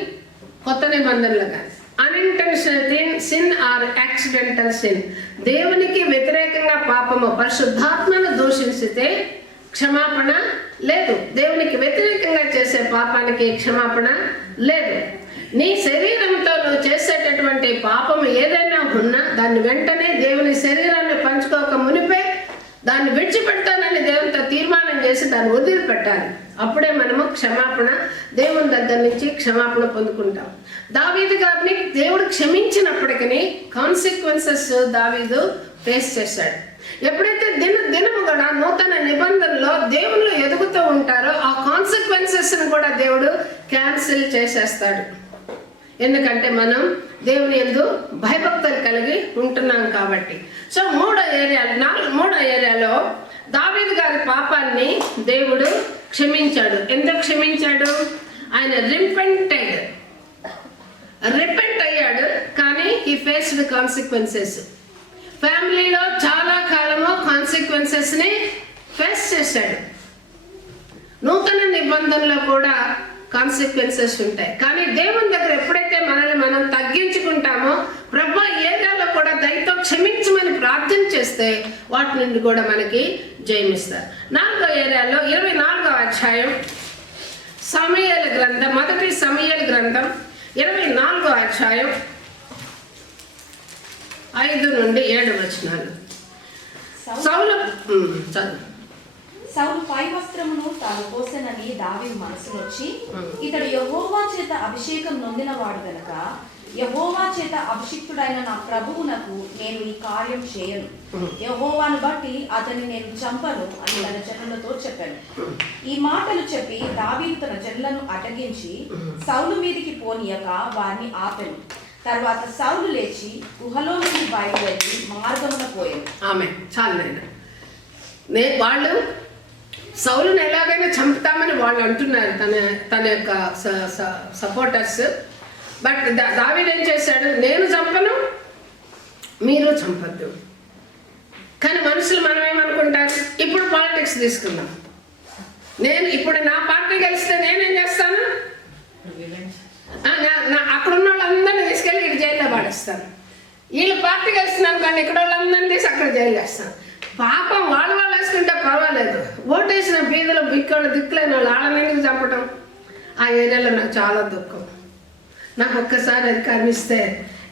కొత్త నిబంధనలో కానీ. Unintentional sin are accidental sin, దేవునికి వ్యతిరేకంగా పాపము పరిశుద్ధాత్మను దూషించితే క్షమాపణ లేదు. దేవునికి వ్యతిరేకంగా చేసే పాపానికి క్షమాపణ లేదు. నీ శరీరంతో నువ్వు చేసేటటువంటి పాపము ఏదైనా ఉన్నా దాన్ని వెంటనే దేవుని శరీరాన్ని పంచుకోక మునిపే దాన్ని విడిచిపెడతానని దేవునితో తీర్మానం చేసి దాన్ని వదిలిపెట్టాలి. అప్పుడే మనము క్షమాపణ దేవుని దగ్గర నుంచి క్షమాపణ పొందుకుంటాం. దావీదు గారిని దేవుడు క్షమించినప్పటికీ కాన్సిక్వెన్సెస్ దావీదు ఫేస్ చేశాడు. ఎప్పుడైతే దినము కూడా నూతన నిబంధనలో దేవుళ్ళు ఎదుగుతూ ఉంటారో ఆ కాన్సిక్వెన్సెస్ కూడా దేవుడు క్యాన్సిల్ చేసేస్తాడు. ఎందుకంటే మనం దేవుని యందు భయభక్తులు కలిగి ఉంటున్నాం కాబట్టి. సో మూడో ఏరియాలో దావీదు గారి పాపాన్ని దేవుడు క్షమించాడు. ఎందుకు క్షమించాడు? ఆయన రిపెంట్ అయ్యాడు, కానీ హీ ఫేస్డ్ కాన్సిక్వెన్సెస్. ఫ్యామిలీలో చాలా కాలము కాన్సిక్వెన్సెస్ని ఫేస్ చేశాడు. నూతన నిబంధనలో కూడా కాన్సిక్వెన్సెస్ ఉంటాయి, కానీ దేవుని దగ్గర ఎప్పుడైతే మనల్ని మనం తగ్గించుకుంటామో ప్రభు ఏరియాలో కూడా దయతో క్షమించమని ప్రార్థన చేస్తే వాటి నుండి కూడా మనకి జయమిస్తారు. 4వ ఏరియాలో 24వ అధ్యాయం సమూయేలు గ్రంథం, మొదటి సమూయేలు గ్రంథం 24వ అధ్యాయం 5 నుండి 7 వచనాలు. సౌలు పై వస్త్రమును తాను కోసెనని దావీదు మనసునొచ్చి ఇతడు యెహోవా చేత అభిషేకం నొందినవాడు గనుక యెహోవా చేత అభిషిక్తుడైన నా ప్రభువునకు నేను ఈ కార్యం చేయను, యెహోవాను బట్టి అతన్ని నేను చంపను అని తన జనులతో చెప్పాను. ఈ మాటలు చెప్పి దావీదు తన జనులను అటగించి సౌలు మీదికి పోనీయక వారిని ఆపెను. తర్వాత సౌలు లేచి గుహలో నుండి బయలుదేరి మార్గమున పోయాను. ఆమె చాలు వాళ్ళు సౌలుని ఎలాగైనా చంపుతామని వాళ్ళు అంటున్నారు, తన యొక్క సపోర్టర్స్. బట్ దావీదు ఏం చేశాడు? నేను చంపను, మీరు చంపద్దు. కానీ మనుషులు మనం ఏమనుకుంటారు? ఇప్పుడు పాలిటిక్స్ తీసుకుందాం. ఇప్పుడు నా పార్టీ గెలిస్తే నేనేం చేస్తాను? అక్కడ ఉన్న వాళ్ళందరినీ తీసుకెళ్ళి ఇక్కడ జైల్లో పాడేస్తాను. వీళ్ళు పార్టీ గెలుస్తున్నాను కానీ ఇక్కడ వాళ్ళందరినీ తీసి అక్కడ జైలు వేస్తాను. పాపం వాళ్ళు వేసుకుంటే పర్వాలేదు, ఓటేసిన బీదలు బిక్కలు దిక్కులేని వాళ్ళు వాళ్ళని ఎందుకు చంపటం? ఆ ఏరియాలో నాకు చాలా దుఃఖం. నాకు ఒక్కసారి అధికారం ఇస్తే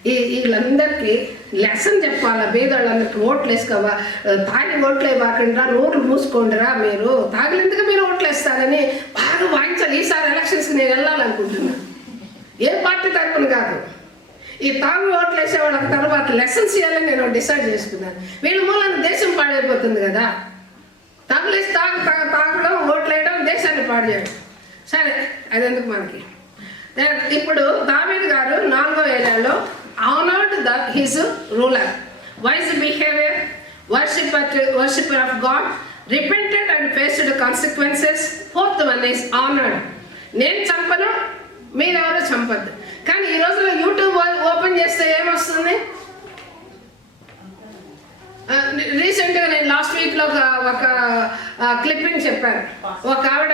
వీళ్ళందరికీ లెసన్ చెప్పాలా, బీదవాళ్ళందరికీ ఓట్లు వేసుకోవా, తాగి ఓట్లు వేయబాకుండా నోట్లు మూసుకోండిరా, మీరు తాగినందుకు మీరు ఓట్లు వేస్తారని బాగా వాయించాలి. ఈసారి ఎలక్షన్స్కి నేను వెళ్ళాలనుకుంటున్నాను, ఏ పార్టీ తరపున కాదు. ఈ తాగు ఓట్లు వేసే వాళ్ళకి తర్వాత లెసన్స్ ఇవ్వాలని నేను డిసైడ్ చేసుకున్నాను. వీళ్ళ మూలన దేశం పాడైపోతుంది కదా, తాగులేసి తాగడం ఓట్లు వేయడం దేశాన్ని పాడు చేయడం. సరే, అదెందుకు మనకి. ఇప్పుడు దావీదు గారు 4వ ఏరియాలో honoured his ruler, wise behaviour, worshipper of God, repented and faced consequences. 4th one is honoured. నేను చంపను, మీరెవరో చంపద్దు. కానీ ఈ రోజులో యూట్యూబ్ ఓపెన్ చేస్తే ఏమొస్తుంది? రీసెంట్గా నేను లాస్ట్ వీక్లో ఒక క్లిప్పింగ్ చెప్పాను. ఒక ఆవిడ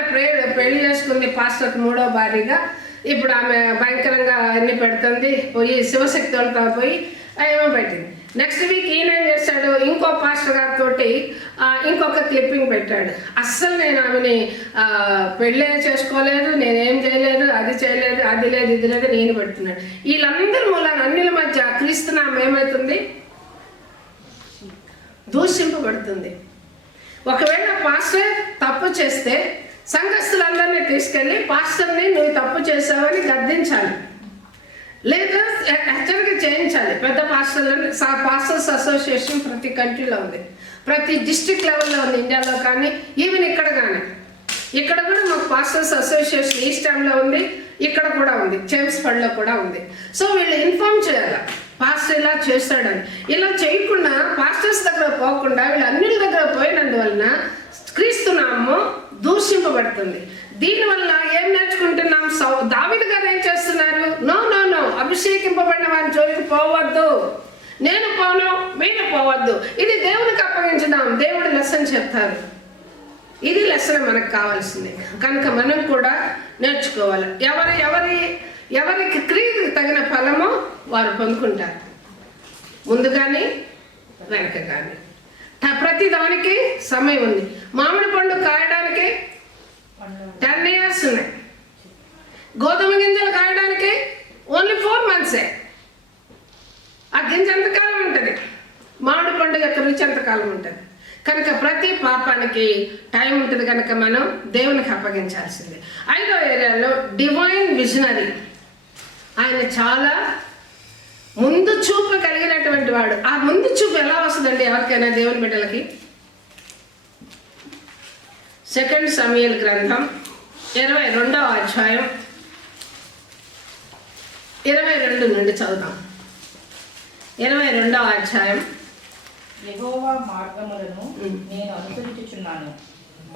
పెళ్లి చేసుకుంది పాస్టర్కి 3వ భార్యగా. ఇప్పుడు ఆమె భయంకరంగా అన్ని పెడుతుంది, పోయి శివశక్తి వాళ్ళతో పోయి ఏమో పెట్టింది. నెక్స్ట్ వీక్ ఈయన ఏం చేశాడు, ఇంకో పాస్టర్ గారితో ఇంకొక క్లిప్పింగ్ పెట్టాడు. అస్సలు నేను ఆమెని పెళ్ళే చేసుకోలేదు, నేనేం చేయలేదు, అది చేయలేదు, అది లేదు, ఇది లేదు, నేను పెడుతున్నాడు. వీళ్ళందరి మూలాన అన్నిల మధ్య క్రీస్తునామం ఏమవుతుంది, దూషింపబడుతుంది. ఒకవేళ పాస్టర్ తప్పు చేస్తే సంఘస్థులందరినీ తీసుకెళ్ళి పాస్టర్ని నువ్వు తప్పు చేసావని గద్దించాలి, లేదా హెచ్చరిక చేయించాలి. పెద్ద పాస్టర్స్ అసోసియేషన్ ప్రతి కంట్రీలో ఉంది, ప్రతి డిస్ట్రిక్ట్ లెవెల్లో ఉంది ఇండియాలో, కానీ ఈవెన్ ఇక్కడ కానీ. ఇక్కడ కూడా మాకు పాస్టర్స్ అసోసియేషన్ ఈస్టాంలో ఉంది, ఇక్కడ కూడా ఉంది, చేమ్స్ఫర్డ్లో కూడా ఉంది. సో వీళ్ళు ఇన్ఫార్మ్ చేయాలి, పాస్టర్ ఇలా చేస్తాడని. ఇలా చేయకుండా పాస్టర్స్ దగ్గర పోకుండా వీళ్ళు అన్నిల దగ్గర పోయినందువలన క్రీస్తునామము దూషింపబడుతుంది. దీనివల్ల ఏం నేర్చుకుంటున్నాం, దావీదు గారు ఏం చేస్తున్నారు, నో నో నో, అభిషేకింపబడిన వారి జోలికి పోవద్దు, నేను పోను, మీరు పోవద్దు, ఇది దేవునికి అప్పగించుదాం, దేవుడు లెసన్ చెప్తారు. ఇది లెసన్ మనకు కావాల్సింది. కనుక మనం కూడా నేర్చుకోవాలి. ఎవరికి క్రియకు తగిన ఫలము వారు పొందుకుంటారు, ముందు కానీ వెనక కానీ. ప్రతి దానికి సమయం ఉంది. మామిడి పండు కాయడానికి 10 years ఉన్నాయి, గోధుమ గింజలు కాయడానికి ఓన్లీ 4 months. ఆ గింజ ఎంతకాలం ఉంటుంది, మామిడి పండు యొక్క రుచి ఎంతకాలం ఉంటుంది. కనుక ప్రతి పాపానికి టైం ఉంటుంది, కనుక మనం దేవునికి అప్పగించాల్సిందే. 5వ ఏరియాలో డివైన్ విజనరీ. ఆయన చాలా ముందు చూపు కలిగినటువంటి వాడు. ఆ ముందు చూపు ఎలా వస్తుందండి ఎవరికైనా, దేవుని బిడ్డలకి? 2 సమూయేలు గ్రంథం 22వ అధ్యాయం 22 నుండి చదువుతాం. 22వ అధ్యాయం. యెహోవా మార్గములను నేను అనుసరించుచున్నాను,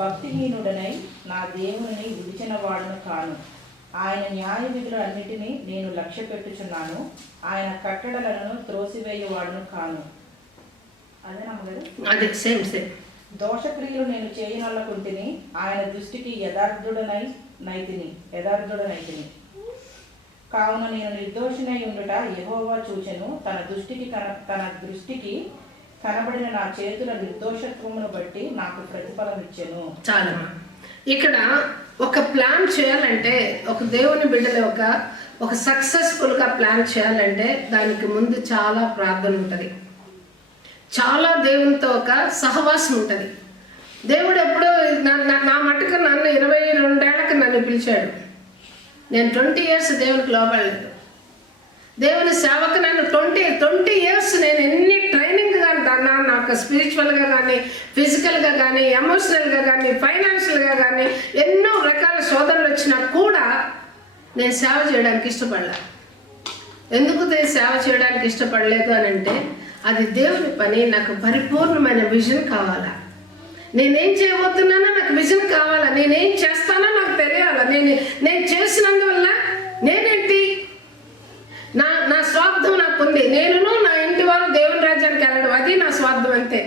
భక్తిహీనుడనై నా దేవుని విడిచిన వాడును కాను. ఆయన న్యాయ విధులు అన్నిటినీ నేను లక్ష్య పెట్టుచున్నాను, ఆయన కట్టడలను త్రోసివేయువాడును కాను. అదే నమ్మగారు, అదే సేమ్. దోషక్రియలు నేను చేయనొల్లకుంటిని, ఆయన దృష్టికి యథార్థుడనైతిని. కావున నేను నిర్దోషినై ఉండుట యెహోవా చూచెను, తన దృష్టికి కనబడిన నా చేతుల నిర్దోషత్వమును బట్టి నాకు ప్రతిఫలం ఇచ్చెను. చాలా ఇక్కడ ఒక ప్లాన్ చేయాలంటే, ఒక దేవుని బిడ్డలు ఒక సక్సెస్ఫుల్గా ప్లాన్ చేయాలంటే దానికి ముందు చాలా ప్రార్థన ఉంటుంది, చాలా దేవునితో ఒక సహవాసం ఉంటుంది. దేవుడు ఎప్పుడో నా మట్టుకు నన్ను 22 ఏళ్ళకి నన్ను పిలిచాడు. నేను 20 years దేవునికి లోబడలేదు. దేవుని సేవకు నన్ను 20 years నేను ఎన్ని ట్రైనింగ్ కానీ నాకు స్పిరిచువల్గా కానీ, ఫిజికల్గా కానీ, ఎమోషనల్గా కానీ, ఫైనాన్షియల్గా కానీ ఎన్నో రకాల శోధనలు వచ్చినా కూడా నేను సేవ చేయడానికి ఇష్టపడలే. ఎందుకు సేవ చేయడానికి ఇష్టపడలేదు అని అంటే, అది దేవుని పని, నాకు పరిపూర్ణమైన విజన్ కావాలా, నేనేం చేయబోతున్నానో నాకు విజన్ కావాలా, నేనేం చేస్తానో నాకు తెలియాలా, నేను చేసినందువల్ల నేనేంటి, నా స్వార్థం నాకు ఉంది, నేను నా ఇంటి వారు దేవుని రాజ్యానికి వెళ్ళడం, అది నా స్వార్థం అంతే.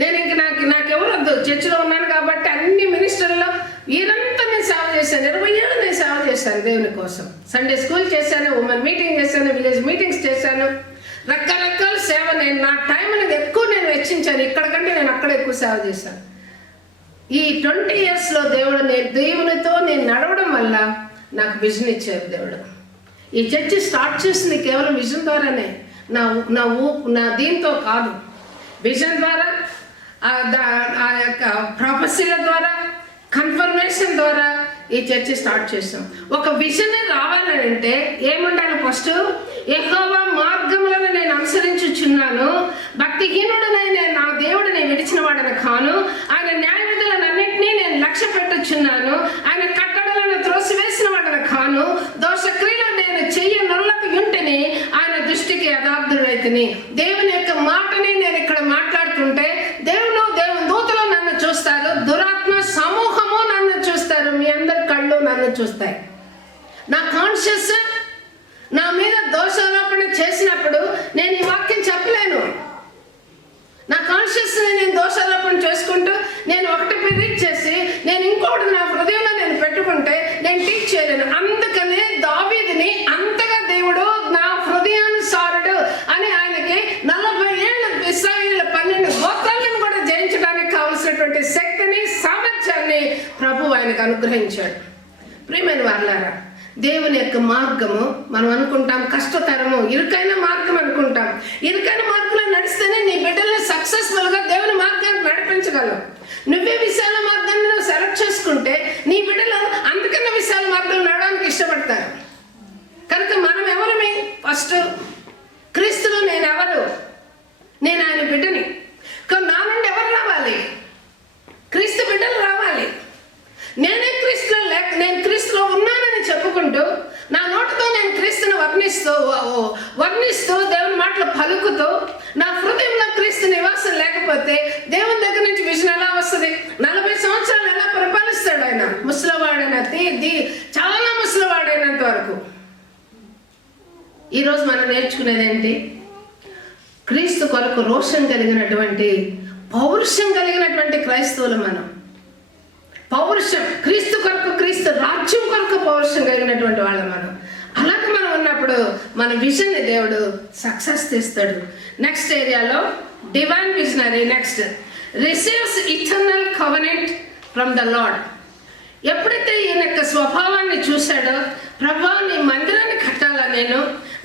నేను ఇంక నాకెవరు వద్దు, చర్చిలో ఉన్నాను కాబట్టి అన్ని మినిస్టర్లో వీరంతా నేను సేవ చేశాను. 20 ఏళ్ళు నేను సేవ చేశాను దేవుని కోసం. సండే స్కూల్ చేశాను, ఉమెన్ మీటింగ్ చేశాను, విలేజ్ మీటింగ్స్ చేశాను, రకరకాల సేవ. నా టైం అనేది ఎక్కువ నేను వెచ్చించాను, ఇక్కడ కంటే నేను అక్కడ ఎక్కువ సేవ చేశాను. ఈ 20 yearsలో దేవునితో నేను నడవడం వల్ల నాకు విజన్ ఇచ్చారు దేవుడు. ఈ చర్చి స్టార్ట్ చేసింది కేవలం విజన్ ద్వారానే, నా దీంతో కాదు. విజన్ ద్వారా, ఆ యొక్క ప్రొఫెసీల ద్వారా, కన్ఫర్మేషన్ ద్వారా ఈ చర్చి స్టార్ట్ చేసాం. ఒక విజన్ రావాలంటే ఏముండాలి? ఫస్ట్ యెహోవా మార్గములను నేను అనుసరించుచున్నాను, భక్తిహీనుడనైన నా దేవుడిని విడిచిన వాడని కాను, ఆయన న్యాయ విధులన్నింటినీ నేను లక్ష్య పెట్టుచున్నాను, ఆయన కట్టడలను త్రోసివేసిన వాడని కాను, దోషక్రియలు నేను చెయ్యనొల్లకి ఉంటేని ఆయన దృష్టికి యథార్థుడైతిని. దేవుని యొక్క మాటని నేను ఇక్కడ మాట్లాడుతుంటే దేవుని దూతలు నన్ను చూస్తారు, దురాత్మ సమూహము నన్ను చూస్తారు, మీ అందరి కళ్ళు నన్ను చూస్తాయి. నా కాన్షియస్ నా మీద దోషారోపణ చేసినప్పుడు నేను ఈ వాక్యం చెప్పలేను. నా కాన్షియస్ నేను దోషారోపణ చేసుకుంటూ నేను ఒకటి రీచ్ చేసి నేను ఇంకొకటి నా హృదయంలో నేను పెట్టుకుంటే నేను టీచ్ చేయలేను. అందుకనే దావీదుని అంతగా దేవుడు నా హృదయానుసారుడు అని అనుగ్రహించాడు. ప్రియమైన వారలారా, దేవుని యొక్క మార్గము మనం అనుకుంటాం కష్టతరము, ఇరుకైన మార్గం అనుకుంటాం. ఇరుకైన మార్గంలో నడిస్తేనే నీ బిడ్డల్ని సక్సెస్ఫుల్గా దేవుని మార్గానికి నడిపించగలవు. నువ్వే విశాల మార్గాన్ని నువ్వు సెలెక్ట్ చేసుకుంటే నీ బిడ్డలు అందుకన్నా విశాల మార్గంలో నడవడానికి ఇష్టపడతారు. కనుక మనం ఎవరమే? ఫస్ట్ క్రీస్తులో నేను ఎవరు? నేను ఆయన బిడ్డని. కానీ నా నుండి ఎవరు రావాలి? క్రీస్తు బిడ్డలు రావాలి. నేనే క్రీస్తులో నేను క్రీస్తులో ఉన్నానని చెప్పుకుంటూ నా నోటితో నేను క్రీస్తుని వర్ణిస్తూ దేవుని మాటలు పలుకుతూ నా హృదయంలో క్రీస్తు నివాసం లేకపోతే దేవుని దగ్గర నుంచి విజన్ ఎలా వస్తుంది? 40 సంవత్సరాలు ఎలా పరిపాలిస్తాడు ఆయన? ముసలివాడైనా చాలా ముసలివాడైనంత వరకు. ఈరోజు మనం నేర్చుకునేది ఏంటి? క్రీస్తు కొరకు రోషం కలిగినటువంటి, పౌరుషం కలిగినటువంటి క్రైస్తవులు మనం. పౌరుషం, క్రీస్తు కొరకు, క్రీస్తు రాజ్యం కొరకు పౌరుషం కలిగినటువంటి వాళ్ళం మనం. అలాగే మనం ఉన్నప్పుడు మన విజన్ని దేవుడు సక్సెస్ తీస్తాడు. నెక్స్ట్ ఏరియాలో divine visionary. Next receives eternal covenant from the lord. ఎప్పుడైతే ఈయన యొక్క స్వభావాన్ని చూశాడో, ప్రభువా నీ మందిరాన్ని కట్టాలా,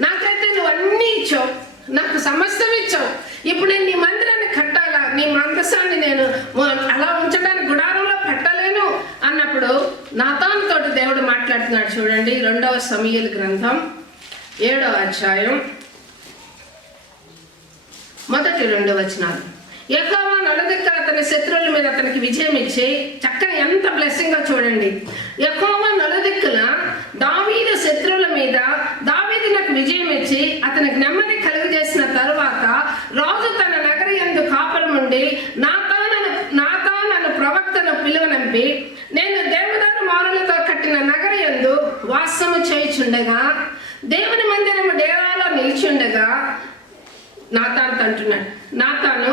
నాకైతే నువ్వు అన్నీ ఇచ్చావు, నాకు సమస్తం ఇచ్చావు, ఇప్పుడు నేను నీ మందిరాన్ని కట్టాలా, నీ మందసాన్ని నేను అలా ఉంచడానికి గుడారంలో పెట్టలేను అన్నప్పుడు నాతానుతో దేవుడు మాట్లాడుతున్నాడు. చూడండి, 2వ సమూయేలు గ్రంథం 7వ అధ్యాయం 1-2 వచనాలు. యెహోవా నలుదిక్కుల అతని శత్రువుల మీద అతనికి విజయం ఇచ్చి, చక్కని ఎంత బ్లెస్సింగ్ చూడండి. యెహోవా నలుదిక్కుల దావీదు శత్రువుల మీద దావీదునకు విజయం ఇచ్చి అతనికి నెమ్మది కలుగజేసిన తరువాత రాజు తన నగరి యందు కాపురం ఉండి నాతాను ప్రవక్తను పిలువనంపి, నేను దేవదారు మారులతో కట్టిన నగరి యందు వాసము చేయుచుండగా దేవుని మందిరము డేరాలో నిలిచుండగా నాతాను అంటున్నాడు, నాతాను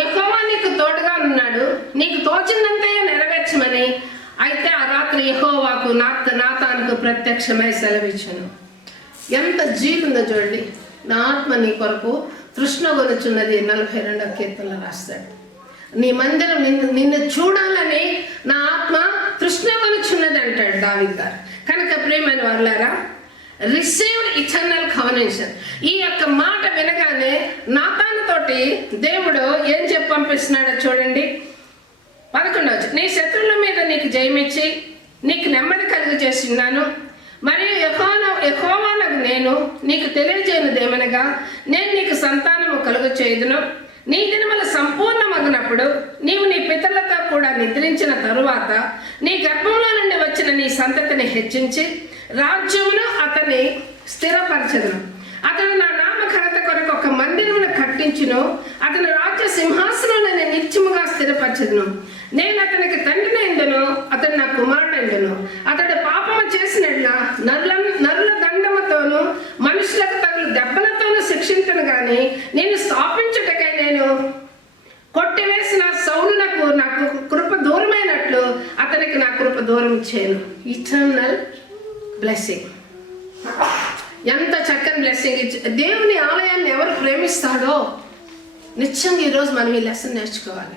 యెహోవా నీకు తోడుగా ఉన్నాడు, నీకు తోచినంతయే నెరవేర్చమని. అయితే ఆ రాత్రి యెహోవాకు నాతానుకు ప్రత్యక్షమై సెలవిచ్చాను. ఎంత జీలుందో చూడండి. నా ఆత్మ నీ కొరకు తృష్ణగొనుచున్నది 42వ కీర్తనలో రాస్తాడు. నీ మందిరం నిన్ను చూడాలని నా ఆత్మ తృష్ణగొనుచున్నది అంటాడు దావీదు గారు. కనుక ప్రియమైన వారలారా, రిసీవ్డ్ ఇటర్నల్ కవెనెంట్. ఈ యొక్క మాట వినగానే నాతాను తోటి దేవుడు ఏం చెప్పి పంపిస్తున్నాడో చూడండి. 11వ, నీ శత్రువుల మీద నీకు జయమిచ్చి నీకు నెమ్మది కలుగు చేస్తున్నాను. మరియు యెహోవానగు నేను నీకు తెలియజేయనిదేమనగా, నేను నీకు సంతానము కలుగు చేయుదును. నీ దినములు సంపూర్ణమగినప్పుడు నీవు నీ పితరులతో కూడా నిద్రించిన తరువాత నీ గర్భంలో నుండి వచ్చిన నీ సంతతిని హెచ్చించి రాజ్యమును అతని స్థిరపరచదును. అతడు నా నామఘనత కొరకు ఒక మందిరమును కట్టించును. అతని రాజ్య సింహాసనాన్ని నిత్యముగా స్థిరపరచదును. నేను అతనికి తండ్రిని ఎందును, అతడు నా కుమారుడెందును. అతడు పాపము చేసినట్ల నరుల దండముతోను మనుషులకు తగులు దెబ్బలతోనూ శిక్షించను గాని నేను స్థాపించుటకై నేను కొట్టివేసిన సౌలునకు నాకు కృప దూరమైనట్లు అతనికి నా కృప దూరం చేయను. Eternal blessing. ఎంత చక్కని బ్లెస్సింగ్ ఇచ్చి దేవుని ఆలయాన్ని ఎవరు ప్రేమిస్తాడో నిత్యంగా ఈరోజు మనం ఈ లెసన్ నేర్చుకోవాలి.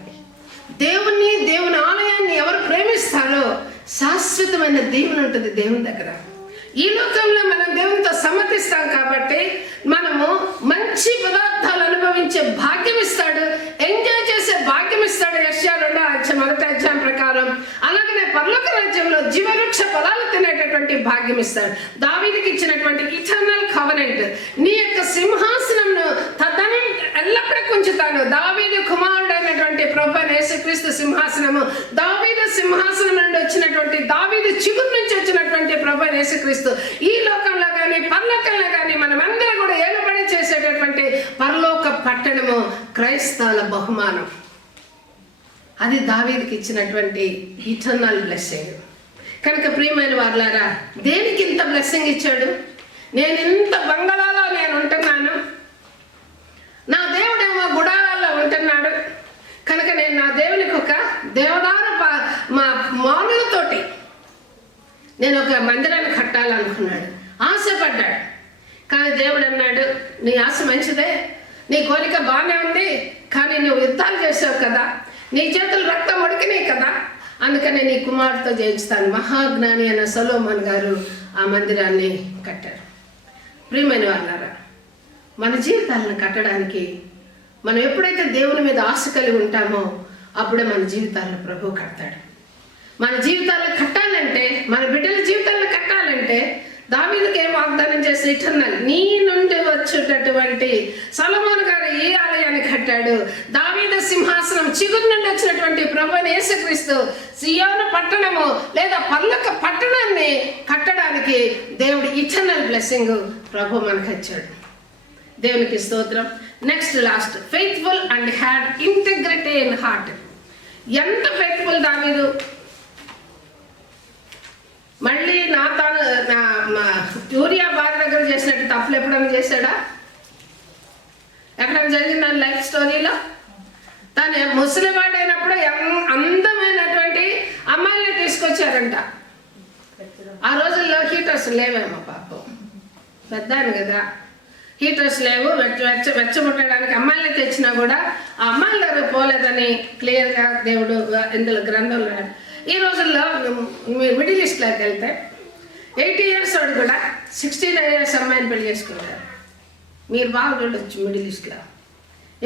దేవుని ఆలయాన్ని ఎవరు ప్రేమిస్తారో శాశ్వతమైన దీవెన ఉంటుంది దేవుని దగ్గర. ఈ లోకంలో మనం దేవునితో సమ్మతిస్తాం కాబట్టి మనము మంచి పదార్థాలు అనుభవించే భాగ్యం ఇస్తాడు, ఎంజాయ్ చేసే భాగ్యం ఇస్తాడు. యెషయా 2వ అధ్యాయం ప్రకారం. అలాగనే పరలోక రాజ్యంలో జీవవృక్ష ఫలాలు తినేటటువంటి భాగ్యం ఇస్తాడు. దావీదుకి ఇచ్చినటువంటి ఇటర్నల్ కవెనెంట్, నీ యొక్క సింహాసనంను ఎల్లప్పుడూ ఉంచుతాను. దావీదు కుమారుడైనటువంటి ప్రభువైన యేసుక్రీస్తు సింహాసనము, దావీదు సింహాసనం నుండి వచ్చినటువంటి, దావీదు చిగురు నుంచి వచ్చినటువంటి ప్రభువైన యేసుక్రీస్తు ఈ లోకంలో కానీ పరలోకంలో కానీ మనమందరం కూడా ఏలుబడి చేసేటటువంటి పరలోక పట్టణము క్రైస్తవుల బహుమానం. అది దావీదుకి ఇచ్చినటువంటి ఇటర్నల్ బ్లెస్సింగ్. కనుక ప్రియమైన వారలారా, దేనికి ఇంత బ్లెస్సింగ్ ఇచ్చాడు? నేను ఇంత బంగళాలో నేను ఉంటున్నాను, నా దేవుడేమో గుడారాల్లో ఉంటున్నాడు. కనుక నేను నా దేవునికి ఒక దేవదారు మానులతోటి నేను ఒక మందిరాన్ని కట్టాలనుకున్నాడు, ఆశపడ్డాడు. కానీ దేవుడు అన్నాడు, నీ ఆశ మంచిదే, నీ కోరిక బాగానే ఉంది, కానీ నువ్వు యుద్ధాలు చేసావు కదా, నీ చేతులు రక్తం ఉడికినాయి కదా, అందుకని నీ కుమారుడితో చేయించుతాను. మహాజ్ఞాని అయిన సొలొమోన్ గారు ఆ మందిరాన్ని కట్టారు. ప్రియమైన వాళ్ళారా, మన జీవితాలను కట్టడానికి మనం ఎప్పుడైతే దేవుని మీద ఆశ కలిగి ఉంటామో అప్పుడే మన జీవితాలను ప్రభువు కడతాడు. మన జీవితాలను కట్టాలంటే, మన బిడ్డల జీవితాలను కట్టాలంటే దావీదుకి ఏం వాగ్దానం చేసి ఇటర్నల్ నీ నుండి వచ్చేటటువంటి సొలొమోను గారు ఏ ఆలయాన్ని కట్టాడు? దావీదు సింహాసనం చిగురు నుండి వచ్చినటువంటి ప్రభువైన యేసుక్రీస్తు సియోను పట్టణము లేదా పర్లోక పట్టణాన్ని కట్టడానికి దేవుడు ఇటర్నల్ బ్లెస్సింగ్ ప్రభు మనకు ఇచ్చాడు. దేవునికి స్తోత్రం. Next last, faithful and had integrity in heart. ఎంత ఫెయిత్ఫుల్ దావీదు! మళ్ళీ యూరియా భార్య దగ్గర చేసినట్టు తప్పులు ఎప్పుడైనా చేశాడా? ఎక్కడైనా జరిగిందా లైఫ్ స్టోరీలో? తను ముసలివాడైనప్పుడు అందమైనటువంటి అమ్మాయిని తీసుకొచ్చారంట. ఆ రోజుల్లో హీటర్స్ లేవేమో పాపం, పెద్దాను కదా, హీటర్స్ లేవు. వెచ్చముట్టడానికి అమ్మాయిని తెచ్చినా కూడా ఆ అమ్మాయిల దగ్గర పోలేదని క్లియర్గా దేవుడు ఇందులో గ్రంథంలో. ఈ రోజుల్లో మిడిల్ ఈస్ట్లోకి వెళ్తే 80 years వాడు కూడా 69 years అమ్మాయిని పెళ్లి చేసుకుంటారు. మీరు బాగా చూడొచ్చు మిడిల్ ఈస్ట్లో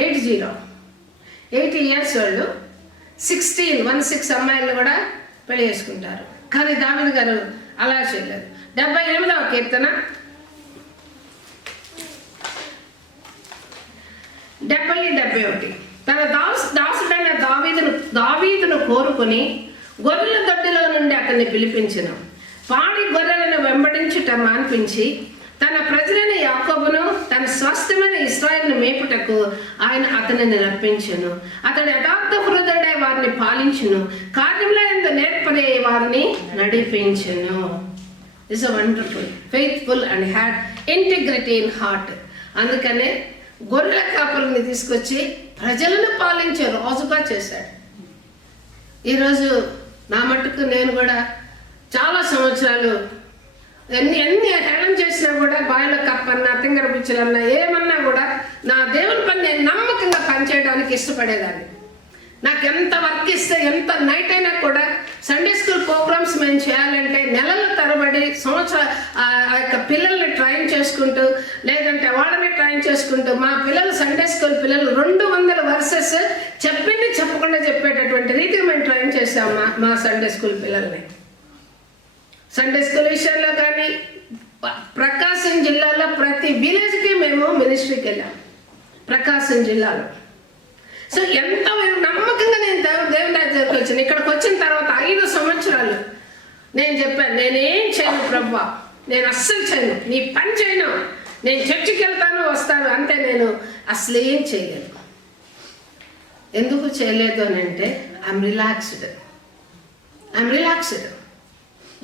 80 years వాళ్ళు 16 అమ్మాయిలు కూడా పెళ్లి చేసుకుంటారు. కానీ దావీదు గారు అలా చేయలేదు. 78వ కీర్తన 71 తన దాసుడైన దావీదును కోరుకుని గొర్రెల దొడ్డిలో నుండి అతన్ని పిలిపించెను. పాడి గొర్రెలను వెంబడించుట మాన్పించి తన ప్రజలైన యాకోబును తన స్వాస్థ్యమైన ఇశ్రాయేలును మేపుటకు ఆయన అతనిని రప్పించెను. అతడు యథార్థ హృదయుడై వారిని పాలించును, కార్యముల యందు నేర్పరి వారిని నడిపించెను. It's a wonderful, faithful and had integrity in heart. అందుకనే గొర్రెల కాపరుని తీసుకొచ్చి ప్రజలను పాలించే రాజుగా చేశాడు. ఈరోజు నా మట్టుకు నేను కూడా చాలా సంవత్సరాలు ఎన్ని హేళన చేసినా కూడా బాయిలో కప్పన్నా తింగర పిచ్చులన్నా ఏమన్నా కూడా నా దేవుని పని నేను నమ్మకంగా పనిచేయడానికి ఇష్టపడేదాన్ని. నాకు ఎంత వర్క్ ఇస్తే ఎంత నైట్ అయినా కూడా సండే స్కూల్ ప్రోగ్రామ్స్ మేము చేయాలంటే నెలల తరబడి ఆ యొక్క పిల్లల్ని ట్రైన్ చేసుకుంటూ లేదంటే వాళ్ళని ట్రైన్ చేసుకుంటూ మా పిల్లలు సండే స్కూల్ పిల్లలు 200 verses చెప్పింది చెప్పకుండా చెప్పేటటువంటి రీతికి మేము ట్రైన్ చేసాము మా సండే స్కూల్ పిల్లల్ని. సండే స్కూల్ విషయంలో కానీ ప్రకాశం జిల్లాలో ప్రతి విలేజ్కి మేము మినిస్ట్రీకి వెళ్ళాం ప్రకాశం జిల్లాలో. సో ఎంత నమ్మకంగా నేను దేవుని దగ్గరికి వచ్చాను. ఇక్కడికి వచ్చిన తర్వాత 5 సంవత్సరాలు నేను చెప్పాను, నేనేం చేయను ప్రభువా, నేను అస్సలు చేయను, నీ పని చేయను, నేను చర్చికి వెళ్తాను వస్తాను అంతే, నేను అసలు ఏం చేయలేదు. ఎందుకు చేయలేదు అని అంటే ఐఎమ్ రిలాక్స్డ్.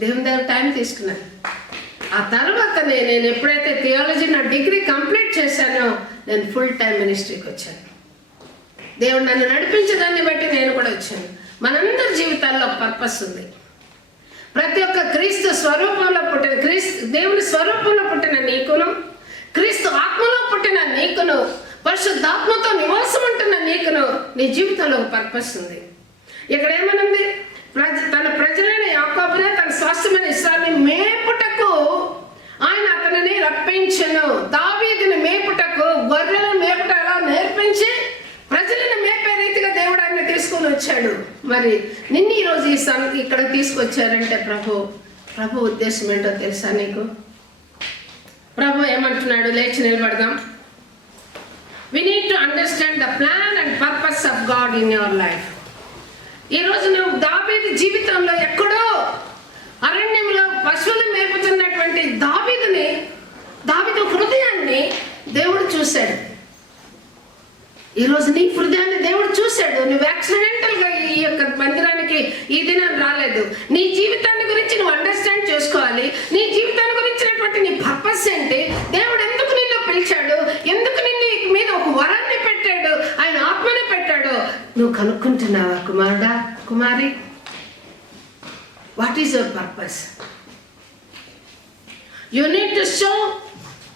దేవుని దగ్గర టైం తీసుకున్నాను. ఆ తర్వాత నేను ఎప్పుడైతే థియాలజీ నా డిగ్రీ కంప్లీట్ చేశానో నేను ఫుల్ టైం మినిస్ట్రీకి వచ్చాను. దేవుడు నన్ను నడిపించడాన్ని బట్టి నేను కూడా వచ్చాను. మనందరి జీవితాల్లో పర్పస్ ఉంది. ప్రతి ఒక్క క్రీస్తు స్వరూపంలో పుట్టిన దేవుని స్వరూపంలో పుట్టిన నీకును, క్రీస్తు ఆత్మలో పుట్టిన నీకును, పరిశుద్ధాత్మతో నివాసం ఉంటున్న నీకును నీ జీవితంలో ఒక పర్పస్ ఉంది. ఇక్కడ ఏమనుంది? తన ప్రజలైన యాకోబునే తన స్వాస్థ్యమైన ఇశ్రాయేలుని మేపుటకు ఆయన అతనిని రప్పించెను. దావీదుని మేపుటకు, గొర్రెలను మేపుట ఎలా నేర్పించి ప్రజలను మేపే రీతిగా దేవుడు ఆయన తీసుకొని వచ్చాడు. మరి నిన్ను ఈరోజు ఇక్కడ తీసుకొచ్చారంటే ప్రభు ఉద్దేశం ఏంటో తెలుసా నీకు? ప్రభు ఏమంటున్నాడు? లేచి నిలబడదాం. We need to understand the plan and purpose of God in your life. ఈరోజు నువ్వు దావీదు జీవితంలో ఎక్కడో అరణ్యంలో పశువులు మేపుతున్నటువంటి దావీదు హృదయాన్ని దేవుడు చూశాడు. ఈరోజు నీ హృదయాన్ని దేవుడు చూశాడు. నువ్వు యాక్సిడెంటల్గా ఈ యొక్క మందిరానికి ఈ దినం రాలేదు. నీ జీవితాన్ని గురించి నువ్వు అండర్స్టాండ్ చేసుకోవాలి. నీ జీవితాన్ని గురించినటువంటి నీ పర్పస్ ఏంటి? దేవుడు ఎందుకు నిన్ను పిలిచాడు? ఎందుకు నిన్ను మీద ఒక వరాన్ని పెట్టాడు? ఆయన ఆత్మని పెట్టాడు. నువ్వు కనుక్కుంటున్నావా కుమారుడా, కుమారి? What is your purpose? You need to show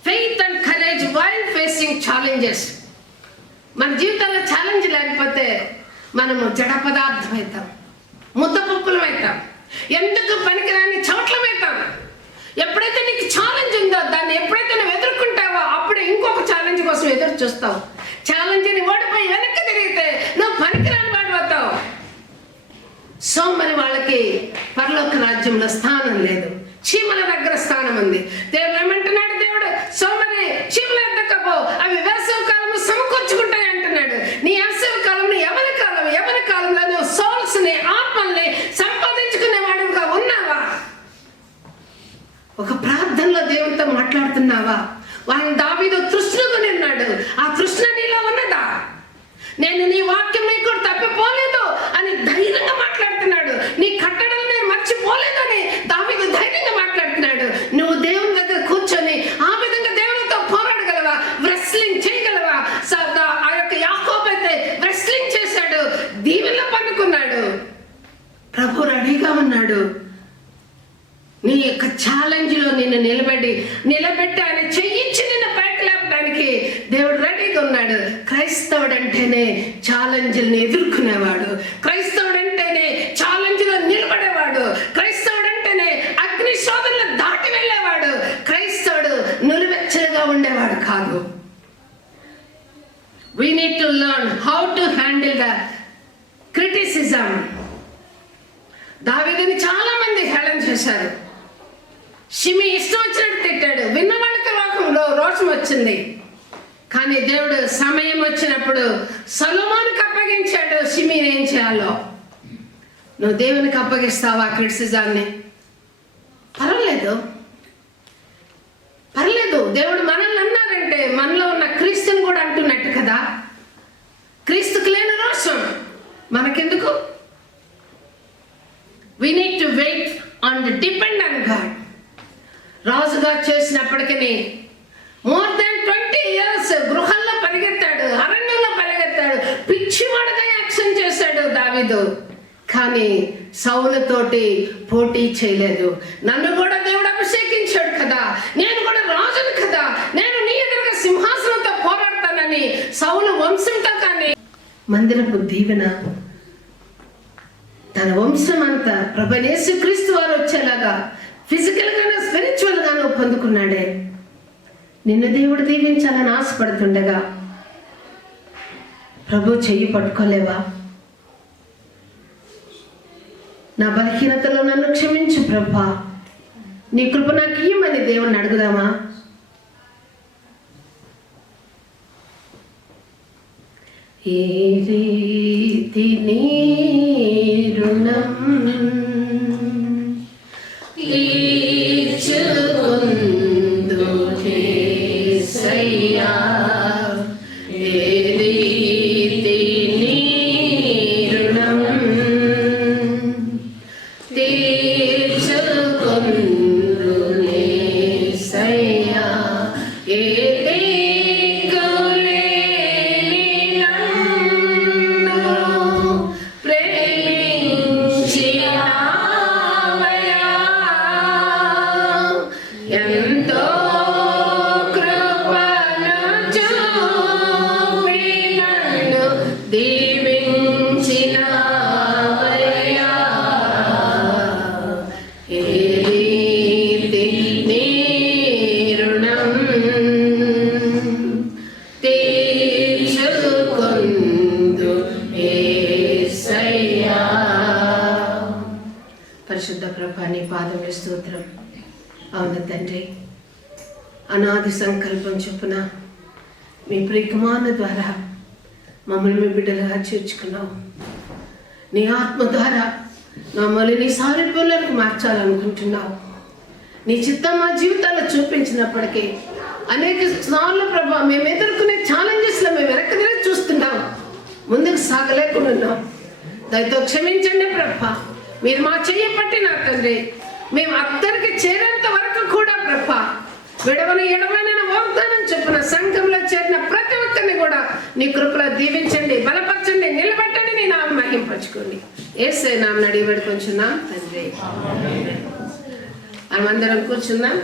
faith and courage while facing challenges. మన జీవితంలో ఛాలెంజ్ లేకపోతే మనము జడ పదార్థం అవుతాం. ముద్దపప్పులమవుతాం, ఎందుకు పనికిరాని చోట్లమవుతాం. ఎప్పుడైతే నీకు ఛాలెంజ్ ఉందో దాన్ని ఎప్పుడైతే నువ్వు ఎదుర్కొంటావో అప్పుడే ఇంకొక ఛాలెంజ్ కోసం ఎదురు చూస్తావు. ఛాలెంజ్ని ఓడిపోయి వెనక్కి తిరిగితే నువ్వు పనికిరాని వాడిపోతావు. సోమరి వాళ్ళకి పరలోక రాజ్యంలో స్థానం లేదు, చీమల దగ్గర స్థానం ఉంది. దేవుడు ఏమంటున్నాడు? దేవుడు సోమరి చీమల ఎద్దకపో, అవి వేసవి కాలంలో సమకూర్చుకుంటాయి అంటున్నాడు. నీ వేసవి కాలంలో ఎవరి కాలంలో నువ్వు సోల్స్ ని, ఆత్మల్ని సంపాదించుకునే వాడుగా ఉన్నావా? ఒక ప్రార్థనలో దేవునితో మాట్లాడుతున్నావా? వారిని దావీదు తృష్ణగా ఉన్నాడు. ఆ తృష్ణ నీలో ఉన్నదా? నేను నీ వాక్యం నీకు తప్పిపోలేదు అని ధైర్యంగా మాట్లాడుతున్నాడు. నీ కట్టడలు నేను మర్చిపోలేదని దావీదు ధైర్యంగా మాట్లాడుతున్నాడు. నువ్వు దేవుని దగ్గర కూర్చొని ఆ విధంగా దేవునితో పోరాడగలవా? రెస్లింగ్ చేయగలవా? ఆ యొక్క యాకోబు అయితే రెస్లింగ్ చేశాడు, దీవెనలో పండుకున్నాడు. ప్రభు రెడీగా ఉన్నాడు. నీ యొక్క ఛాలెంజ్ లో నిన్ను నిలబెట్టి ఆయన చెయ్యించి నిన్ను పైకి లేపడానికి దేవుడు రెడీగా ఉన్నాడు. క్రైస్తవుడు అంటేనే ఛాలెంజ్ని ఎదుర్కొనేవాడు, క్రైస్తవుడు అంటేనే ఛాలెంజ్ లో నిలబడేవాడు, క్రైస్తవుడు అంటేనే అగ్ని శోధనలు దాటి వెళ్ళేవాడు. క్రైస్తవుడు నిలువెచ్చలుగా ఉండేవాడు కాదు. We need to learn how to handle the criticism. దావీదుని చాలా మంది హేళన చేశారు. షిమి ఇష్టం వచ్చినట్టు తిట్టాడు, విన్నవాళ్ళకి రోషం వచ్చింది. కానీ దేవుడు సమయం వచ్చినప్పుడు సొలొమోనుకి అప్పగించాడు షిమిని ఏం చేయాలో. నువ్వు దేవునికి అప్పగిస్తావా క్రిటిసిజాన్ని? పర్వాలేదు. దేవుడు మనల్ని అన్నారంటే మనలో ఉన్న క్రీస్తుని కూడా అంటున్నట్టు కదా. క్రీస్తుకు లేని రోషం మనకెందుకు? We need to wait and depend on God. రాజుగా చేసినప్పటికీ more than 20 years గృహంలో పరిగెత్తాడు, అరణ్యంలో పరిగెత్తాడు, పిచ్చివాడుగా యాక్షన్ చేశాడు దావీదు. కానీ సౌలుతోటి పోటీ చేయలేదు. నన్ను కూడా దేవుడు అభిషేకించాడు కదా, నేను కూడా రాజును కదా, నేను నీ ఎదురుగా సింహాసనంతో పోరాడతానని సౌలు వంశంతో కానీ మందిరపు దీవెన తన వంశం అంతా ప్రభువైన యేసుక్రీస్తు వారు వచ్చేలాగా ఫిజికల్ గాను స్పిరిచువల్ గాను పొందుకున్నాడే. నిన్ను దేవుడు దీవించాలని ఆశపడుతుండగా ప్రభు చెయ్యి పట్టుకోలేవా? నా బలహీనతలో నన్ను క్షమించు ప్రభా, నీ కృప నాకు ఇయ్యమని దేవుణ్ణి అడుగుదామా? ఏ రీతి నీ రుణం తీర్చుకొందునేసయ్యా, ఏ రీతి నీ రుణం తీర్చుకొందునేసయ్యా, ఏ ఎంతో కృపను చూపి నన్ను దీవించినావయ్యా, ఏ రీతి నీ రుణం తీర్చుకొందు యేసయ్యా. పరిశుద్ధ ప్రభా, నీ పాదముల స్తోత్రం. అవును తండ్రి, అనాది సంకల్పం చొప్పున మీ ప్రియకుమారుని ద్వారా మమ్మల్ని మీ బిడ్డలుగా చేర్చుకున్నావు. నీ ఆత్మ ద్వారా మమ్మల్ని నీ సారూప్యంలోకి మార్చాలనుకుంటున్నావు. నీ చిత్తం మా జీవితాల్లో చూపించినప్పటికీ అనేక సార్లు ప్రభా మేము ఎదుర్కొనే ఛాలెంజెస్లో మేము వెనక్కి తిరిగి చూస్తున్నాం, ముందుకు సాగలేకుండా ఉన్నాం. దయతో క్షమించండి ప్రభా. మీరు మా చెయ్యి పట్టి నా తండ్రి మేము అద్దరికి చేరేంత వరకు కూడా ప్రభా విడవని ఎడవని వాగ్దానం చెప్పిన సంఘంలో చేరిన ప్రతి ఒక్కరిని కూడా నీ కృపలో దీవించండి, బలపరచండి, నిలబెట్టండి, నీ నామం మహింపరచుకోండి. యేసయ్య నామమున అడిగి వేడుకొంచున్నాం తండ్రి. మనమందరం కూర్చుందాం.